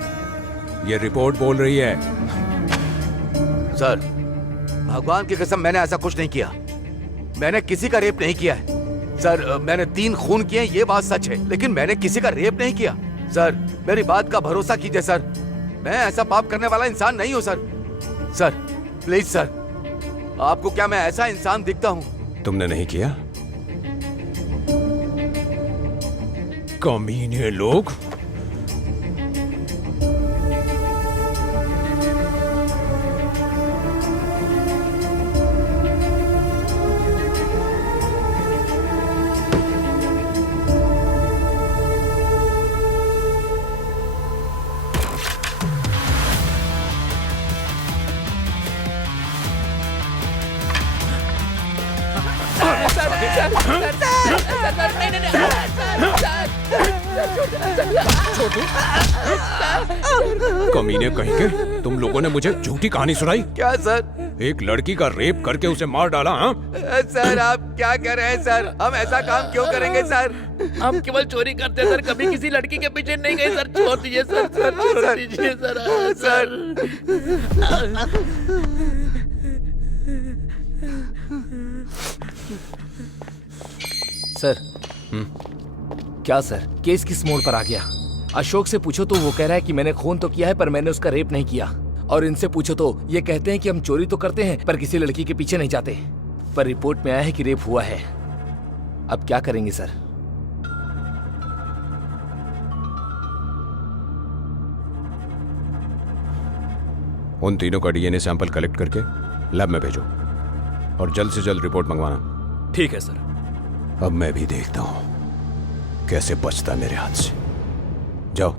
ये रिपोर्ट बोल रही है। सर, भगवान की कसम मैंने ऐसा कुछ नहीं किया। मैंने किसी का रेप नहीं किया है। सर, मैंने 3 खून किए, ये बात सच है, लेकिन मैंने किसी का रेप नहीं किया। सर, मेरी बात का भरोसा कीजिए सर, मैं ऐसा पाप करने वाला इंसान नहीं हूं सर। सर प्लीज सर, आपको क्या मैं ऐसा इंसान दिखता हूं? तुमने नहीं किया? कमीने लोग। कमीने कहीं के, तुम लोगों ने मुझे झूठी कहानी सुनाई। क्या सर? एक लड़की का रेप करके उसे मार डाला? हाँ सर, आप क्या कर रहे हैं सर? हम ऐसा काम क्यों करेंगे सर? हम केवल चोरी करते हैं सर, कभी किसी लड़की के पीछे नहीं गए सर। छोड़ दीजिए सर, छोड़ दीजिए सर। सर, क्या सर, केस किस मोड़ पर आ गया? अशोक से पूछो तो वो कह रहा है कि मैंने खून तो किया है पर मैंने उसका रेप नहीं किया। और इनसे पूछो तो ये कहते हैं कि हम चोरी तो करते हैं पर किसी लड़की के पीछे नहीं जाते। पर रिपोर्ट में आया है कि रेप हुआ है। अब क्या करेंगे सर? उन तीनों का डीएनए सैंपल कलेक्ट करके लैब में भेजो और जल्द से जल्द रिपोर्ट मंगवाना। ठीक है सर। अब मैं भी देखता हूं कैसे बचता है मेरे हाथ से। जाओ।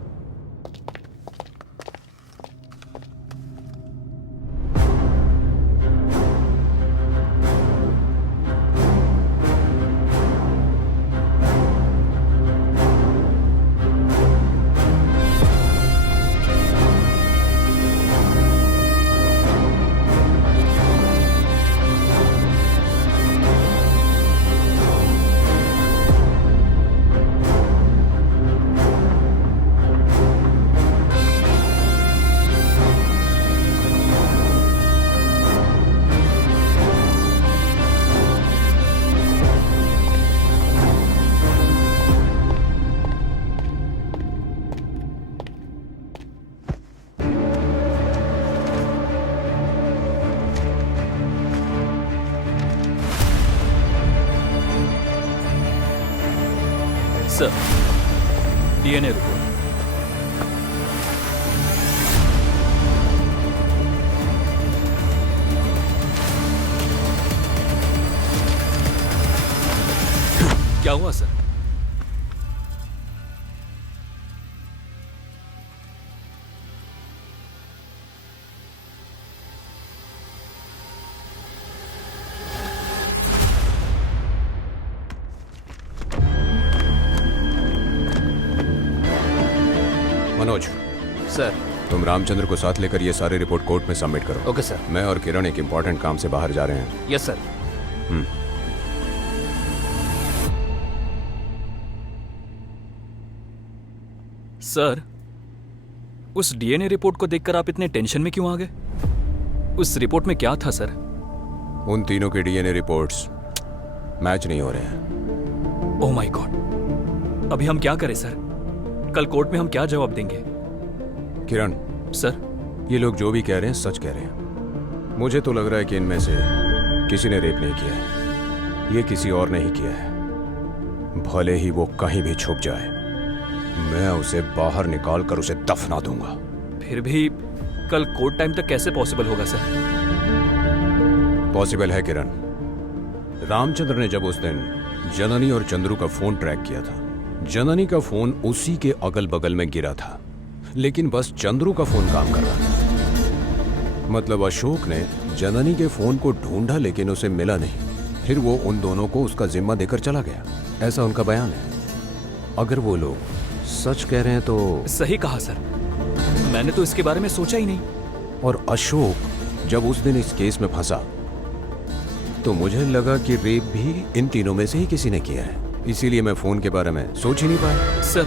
Sir, DNA report. क्या हुआ सर? मनोज, सर। तुम रामचंद्र को साथ लेकर ये सारी रिपोर्ट कोर्ट में सबमिट करो। Okay sir. मैं और किरण एक इंपॉर्टेंट काम से बाहर जा रहे हैं। Yes sir. सर, उस डीएनए रिपोर्ट को देखकर आप इतने टेंशन में क्यों आ गए? उस रिपोर्ट में क्या था सर? उन तीनों के डीएनए रिपोर्ट्स मैच नहीं हो रहे हैं। ओह माय गॉड, अभी हम क्या करें सर? कल कोर्ट में हम क्या जवाब देंगे? किरण सर, ये लोग जो भी कह रहे हैं सच कह रहे हैं। मुझे तो लग रहा है कि इनमें से किसी ने रेप नहीं किया है। ये किसी और ने ही किया है। भले ही वो कहीं भी छुप जाए, मैं उसे बाहर निकाल कर उसे दफना दूंगा। फिर भी कल कोर्ट टाइम तक कैसे पॉसिबल होगा सर? पॉसिबल है किरण। रामचंद्र ने जब उस दिन जननी और चंद्रू का फोन ट्रैक किया था, जननी का फोन उसी के अगल बगल में गिरा था, लेकिन बस चंद्रू का फोन काम कर रहा था। मतलब अशोक ने जननी के फोन को ढूंढा लेकिन उसे मिला नहीं। फिर वो उन दोनों को उसका जिम्मा देकर चला गया, ऐसा उनका बयान है। अगर वो लोग सच कह रहे हैं तो सही कहा सर, मैंने तो इसके बारे में सोचा ही नहीं। और अशोक जब उस दिन इस केस में फंसा तो मुझे लगा कि रेप भी इन तीनों में से ही किसी ने किया है। इसीलिए मैं फोन के बारे में सोच ही नहीं पाया। सर,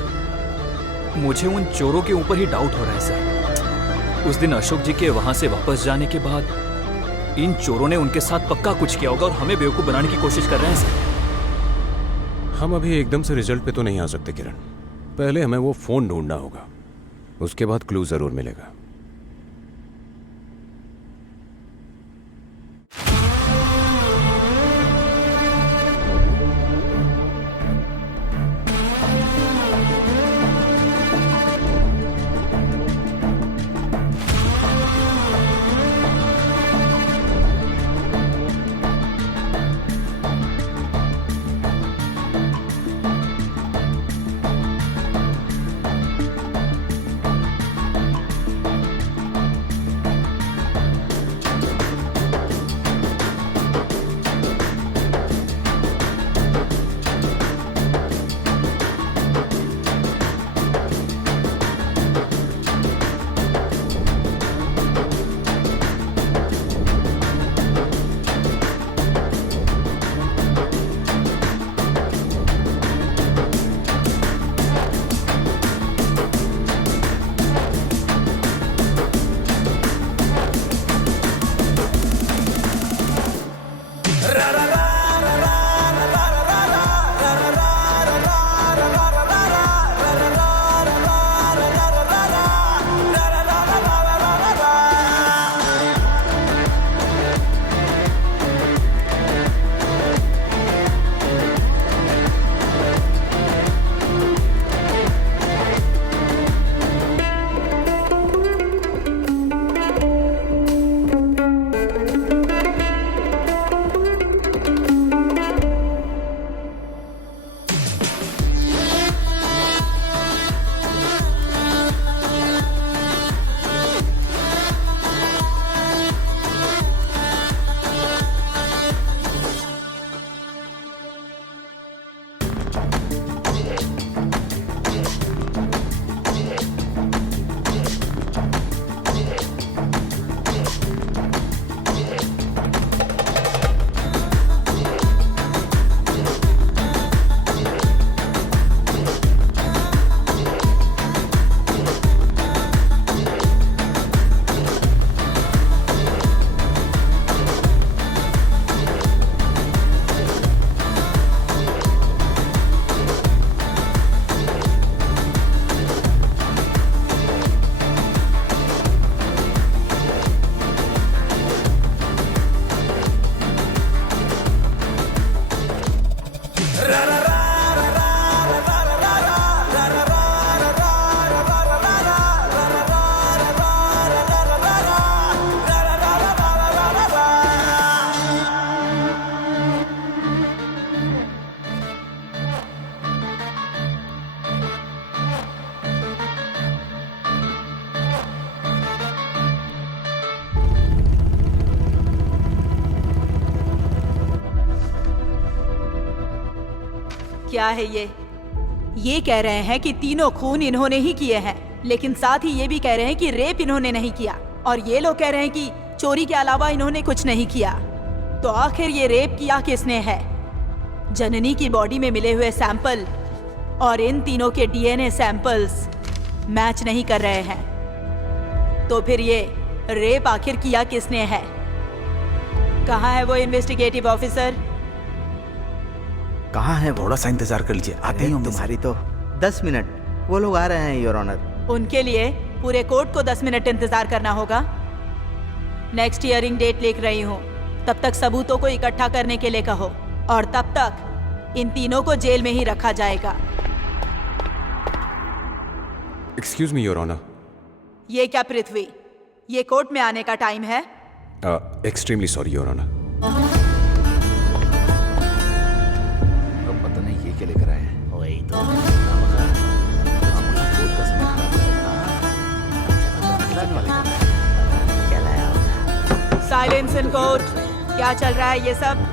मुझे उन चोरों के ऊपर ही डाउट हो रहा है सर। उस दिन अशोक जी के वहां से वापस जाने के बाद इन चोरों ने उनके साथ पक्का कुछ किया होगा और हमें बेवकूफ बनाने की कोशिश कर रहे हैं सर। हम अभी एकदम से रिजल्ट पे तो नहीं आ सकते किरण। पहले हमें वो फोन ढूंढना होगा, उसके बाद क्लू जरूर मिलेगा। क्या है ये कह रहे हैं कि तीनों खून इन्होंने ही किए हैं, लेकिन साथ ही ये भी कह रहे हैं कि रेप इन्होंने नहीं किया, और ये लोग कह रहे हैं कि चोरी के अलावा इन्होंने कुछ नहीं किया। तो आखिर ये रेप किया किसने है? जननी की बॉडी में मिले हुए सैंपल और इन तीनों के डीएनए सैंपल्स मैच नहीं कर रहे हैं। तो फिर ये रेप आखिर किया किसने है? कहाँ है वो इन्वेस्टिगेटिव ऑफिसर? कहाँ है वो? थोड़ा सा इंतजार कर लीजिए, आते ही होंगे तुम्हारी तो 10 मिनट, वो लोग आ रहे हैं योर ऑनर। उनके लिए पूरे कोर्ट को 10 मिनट इंतजार करना होगा। नेक्स्ट हियरिंग डेट लिख रही हूँ, तब तक सबूतों को इकट्ठा करने के लिए कहो, और तब तक इन तीनों को जेल में ही रखा जाएगा। Excuse me your honour. ये क्या पृथ्वी, ये कोर्ट में आने का टाइम है? Extremely sorry your honour. तो पता नहीं ये क्या लेकर आए हैं। वही तो साइलेंस इन कोर्ट। क्या चल रहा है ये सब?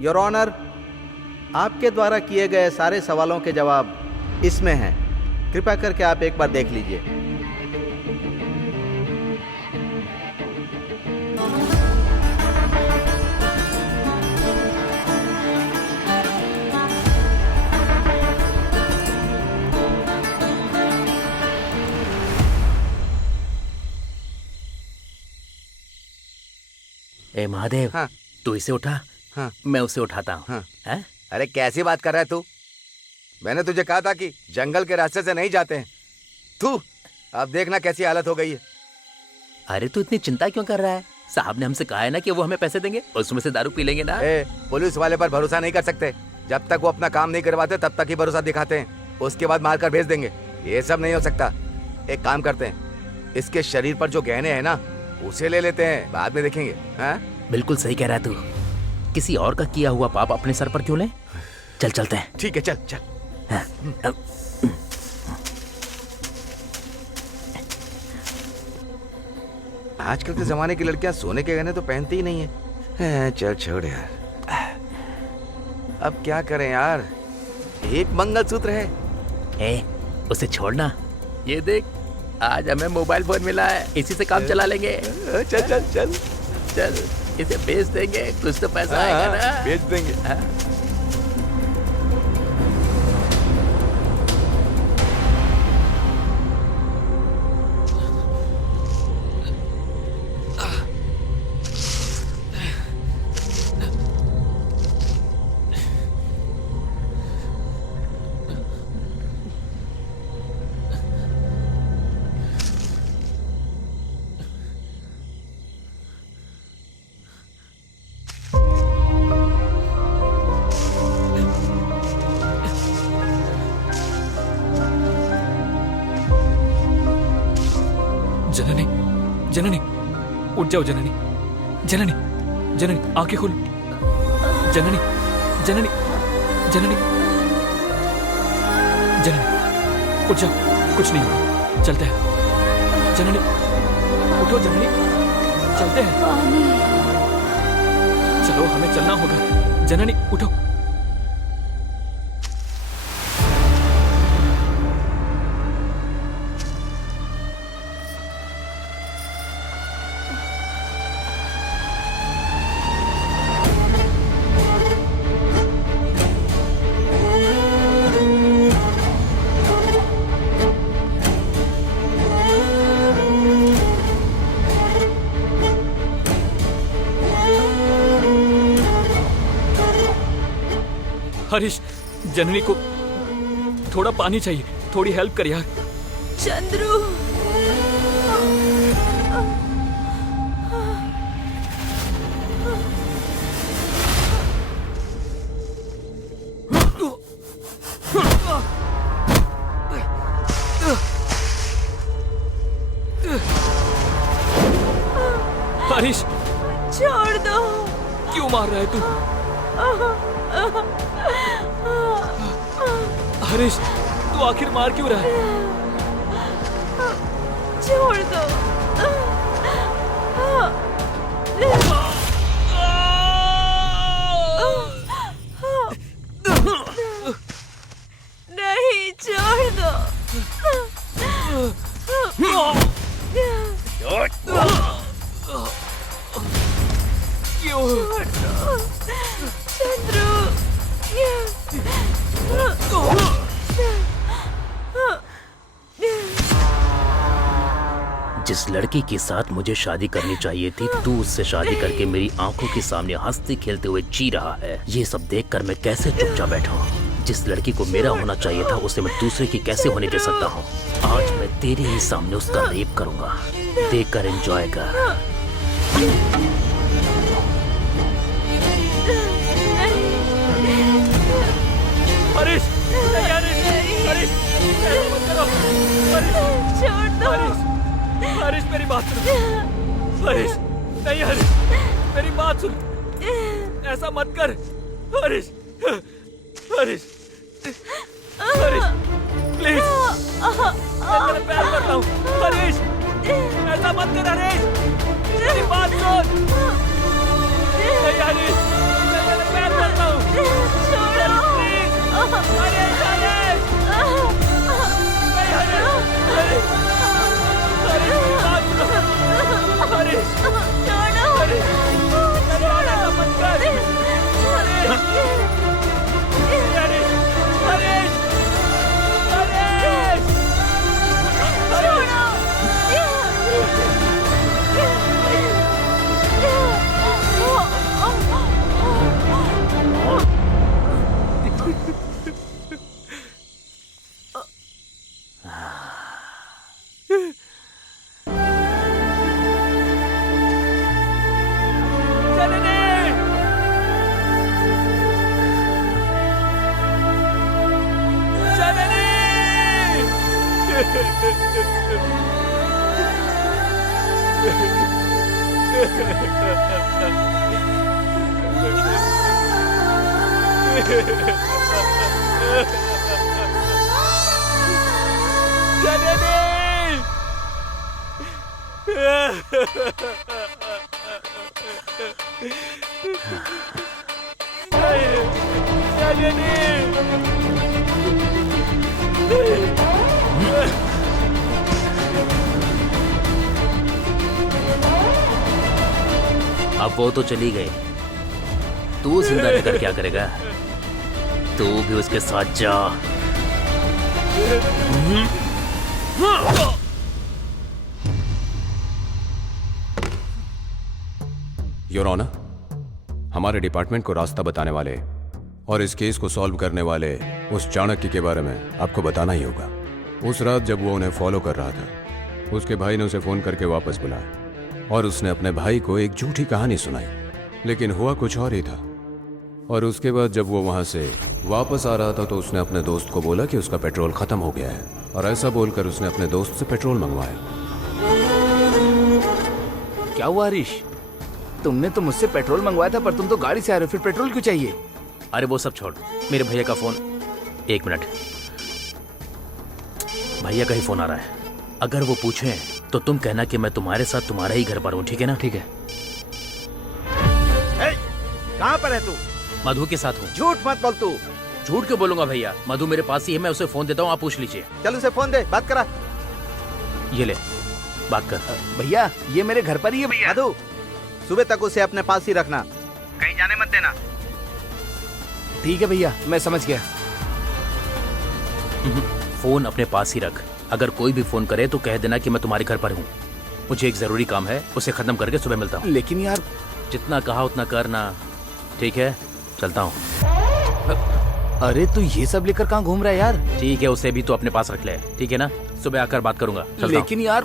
योर ऑनर, आपके द्वारा किए गए सारे सवालों के जवाब इसमें हैं। कृपया करके आप एक बार देख लीजिए। ए महादेव, हाँ। तू इसे उठा, हाँ। मैं उसे उठाता हूँ। हाँ। हैं? अरे कैसी बात कर रहा है तू? मैंने तुझे कहा था कि जंगल के रास्ते से नहीं जाते हैं। तू अब देखना कैसी हालत हो गई है। अरे तू इतनी चिंता क्यों कर रहा है? साहब ने हमसे कहा है ना कि वो हमें पैसे देंगे, उसमें से दारू पी लेंगे ना। पुलिस वाले पर भरोसा नहीं कर सकते। जब तक वो अपना काम नहीं करवाते तब तक ही भरोसा दिखाते हैं, उसके बाद मारकर भेज देंगे। ये सब नहीं हो सकता। एक काम करते हैं, इसके शरीर पर जो गहने हैं ना, उसे ले लेते हैं, बाद में देखेंगे। हाँ? बिल्कुल सही कह रहा है तू। किसी और का किया हुआ पाप अपने सर पर क्यों ले? चल चलते हैं। ठीक है, चल चल। हाँ। आजकल के जमाने की लड़कियां सोने के गहने तो पहनती ही नहीं है। चल छोड़ यार, अब क्या करें यार, एक मंगलसूत्र है। ए, उसे छोड़ना। ये देख, आज हमें मोबाइल फोन मिला है, इसी से काम चला लेंगे। चल चल चल चल, इसे बेच देंगे, कुछ तो पैसा आएगा ना। बेच देंगे। जननी, जननी, उठ जाओ जननी, जननी, जननी, आंखें खोलो। जननी, जननी, जननी, जननी, उठ जाओ, कुछ नहीं होगा, चलते हैं। जननी, उठो जननी, चलते हैं। चलो, हमें चलना होगा। जननी, उठो। हरीश, जननी को थोड़ा पानी चाहिए, थोड़ी हेल्प कर यार। चंद्रू, हरीश, छोड़ दो। क्यों मार रहा है तू? हरीश, तू आखिर मार क्यों रहा है? छोड़ दो। जिस लड़की के साथ मुझे शादी करनी चाहिए थी, तू उससे शादी करके मेरी आंखों के सामने हंसते खेलते हुए जी रहा है। ये सब देखकर मैं कैसे चुपचाप बैठा? जिस लड़की को मेरा होना चाहिए था, उसे मैं दूसरे की कैसे होने दे सकता हूँ? आज मैं तेरे ही सामने उसका रेप करूंगा, देखकर एंजॉय कर। हरीश, हरीश, छोड़ दो। हरीश मेरी बात सुन। हरीश, नहीं हरीश, मेरी बात सुन। ऐसा मत कर हरीश, हरीश, हरीश, प्लीज, मैं तेरे पैर पड़ता हूँ। हरीश, ऐसा मत कर हरीश, मेरी बात सुन। नहीं हरीश, मैं तेरे पैर पड़ता हूँ। हरीश, प्लीज, हरीश, हरीश, नहीं हरीश, हरीश, हरीश, मेरी बात सुनो। हरीश, हरीश, मेरी बात ऐसा मत कर। हरीश, हरीश, हरीश, हरीश, अब वो तो चली गई, तू जिंदा रहकर क्या करेगा? तू भी उसके साथ जा। योर ऑनर, हमारे डिपार्टमेंट को रास्ता बताने वाले और इस केस को सॉल्व करने वाले उस चाणक्य के बारे में आपको बताना ही होगा। उस रात जब वो उन्हें फॉलो कर रहा था, उसके भाई ने उसे फोन करके वापस बुलाया और उसने अपने भाई को एक झूठी कहानी सुनाई, लेकिन हुआ कुछ और ही था। और उसके बाद जब वो वहां से वापस आ रहा था तो उसने अपने दोस्त को बोला कि उसका पेट्रोल खत्म हो गया है, और ऐसा बोलकर उसने अपने दोस्त से पेट्रोल मंगवाया। क्या हुआ हरीश? तुमने तो मुझसे पेट्रोल मंगवाया था, पर तुम तो गाड़ी से आ रहे हो, फिर पेट्रोल क्यों चाहिए? अरे वो सब छोड़, मेरे भैया का फोन। एक मिनट, भैया का ही फोन आ रहा है। अगर वो पूछे तो तुम कहना कि मैं तुम्हारे साथ तुम्हारे ही घर पर हूँ, ठीक है ना? ठीक है। कहाँ पर है तू? मधु के साथ हूँ। झूठ मत बोल तू। झूठ क्यों बोलूंगा भैया? मधु मेरे पास ही है, मैं उसे फोन देता हूँ, आप पूछ लीजिए। चल उसे फोन दे, बात करा। ये ले, बात कर। भैया ये मेरे घर पर ही है भैया। मधु, सुबह तक उसे अपने पास ही रखना, कहीं जाने मत देना। ठीक है भैया, मैं समझ गया। फोन अपने पास ही रख। अगर कोई भी फोन करे तो कह देना कि मैं तुम्हारे घर पर हूँ। मुझे एक जरूरी काम है, उसे खत्म करके सुबह मिलता हूँ। लेकिन यार, जितना कहा उतना करना, ठीक है? चलता हूँ। अरे तू ये सब लेकर कहाँ घूम रहा है यार? ठीक है, उसे भी तो अपने पास रख ले, ठीक है ना? सुबह आकर बात करूंगा। लेकिन यार,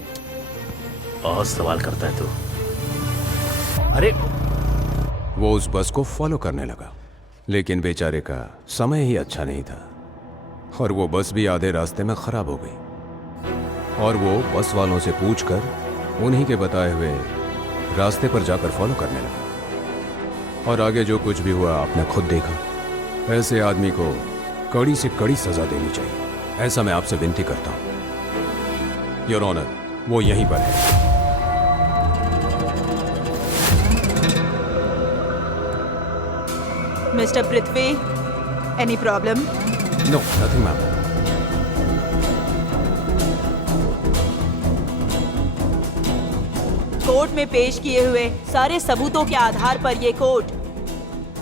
बहुत सवाल करता है तू। अरे वो उस बस को फॉलो करने लगा, लेकिन बेचारे का समय ही अच्छा नहीं था और वो बस भी आधे रास्ते में खराब हो गई। और वो बस वालों से पूछकर उन्हीं के बताए हुए रास्ते पर जाकर फॉलो करने लगा। और आगे जो कुछ भी हुआ आपने खुद देखा। ऐसे आदमी को कड़ी से कड़ी सजा देनी चाहिए, ऐसा मैं आपसे विनती करता हूं। योर ऑनर, वो यहीं पर है। Mr. Prithvi, any problem? No, nothing ma'am. Court में पेश किए हुए सारे सबूतों के आधार पर ये कोर्ट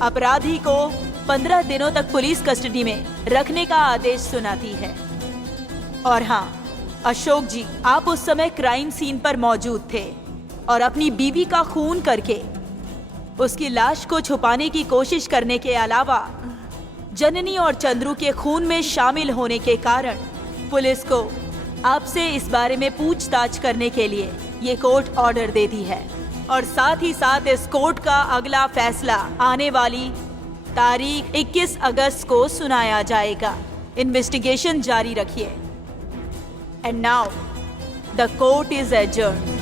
अपराधी को 15 दिनों तक पुलिस कस्टडी में रखने का आदेश सुनाती है। और हाँ अशोक जी, आप उस समय क्राइम सीन पर मौजूद थे और अपनी बीवी का खून करके उसकी लाश को छुपाने की कोशिश करने के अलावा जननी और चंद्रू के खून में शामिल होने के कारण पुलिस को आपसे इस बारे में पूछताछ करने के लिए ये कोर्ट ऑर्डर देती है। और साथ ही साथ इस कोर्ट का अगला फैसला आने वाली तारीख 21 अगस्त को सुनाया जाएगा। इन्वेस्टिगेशन जारी रखिए। And now the court is adjourned.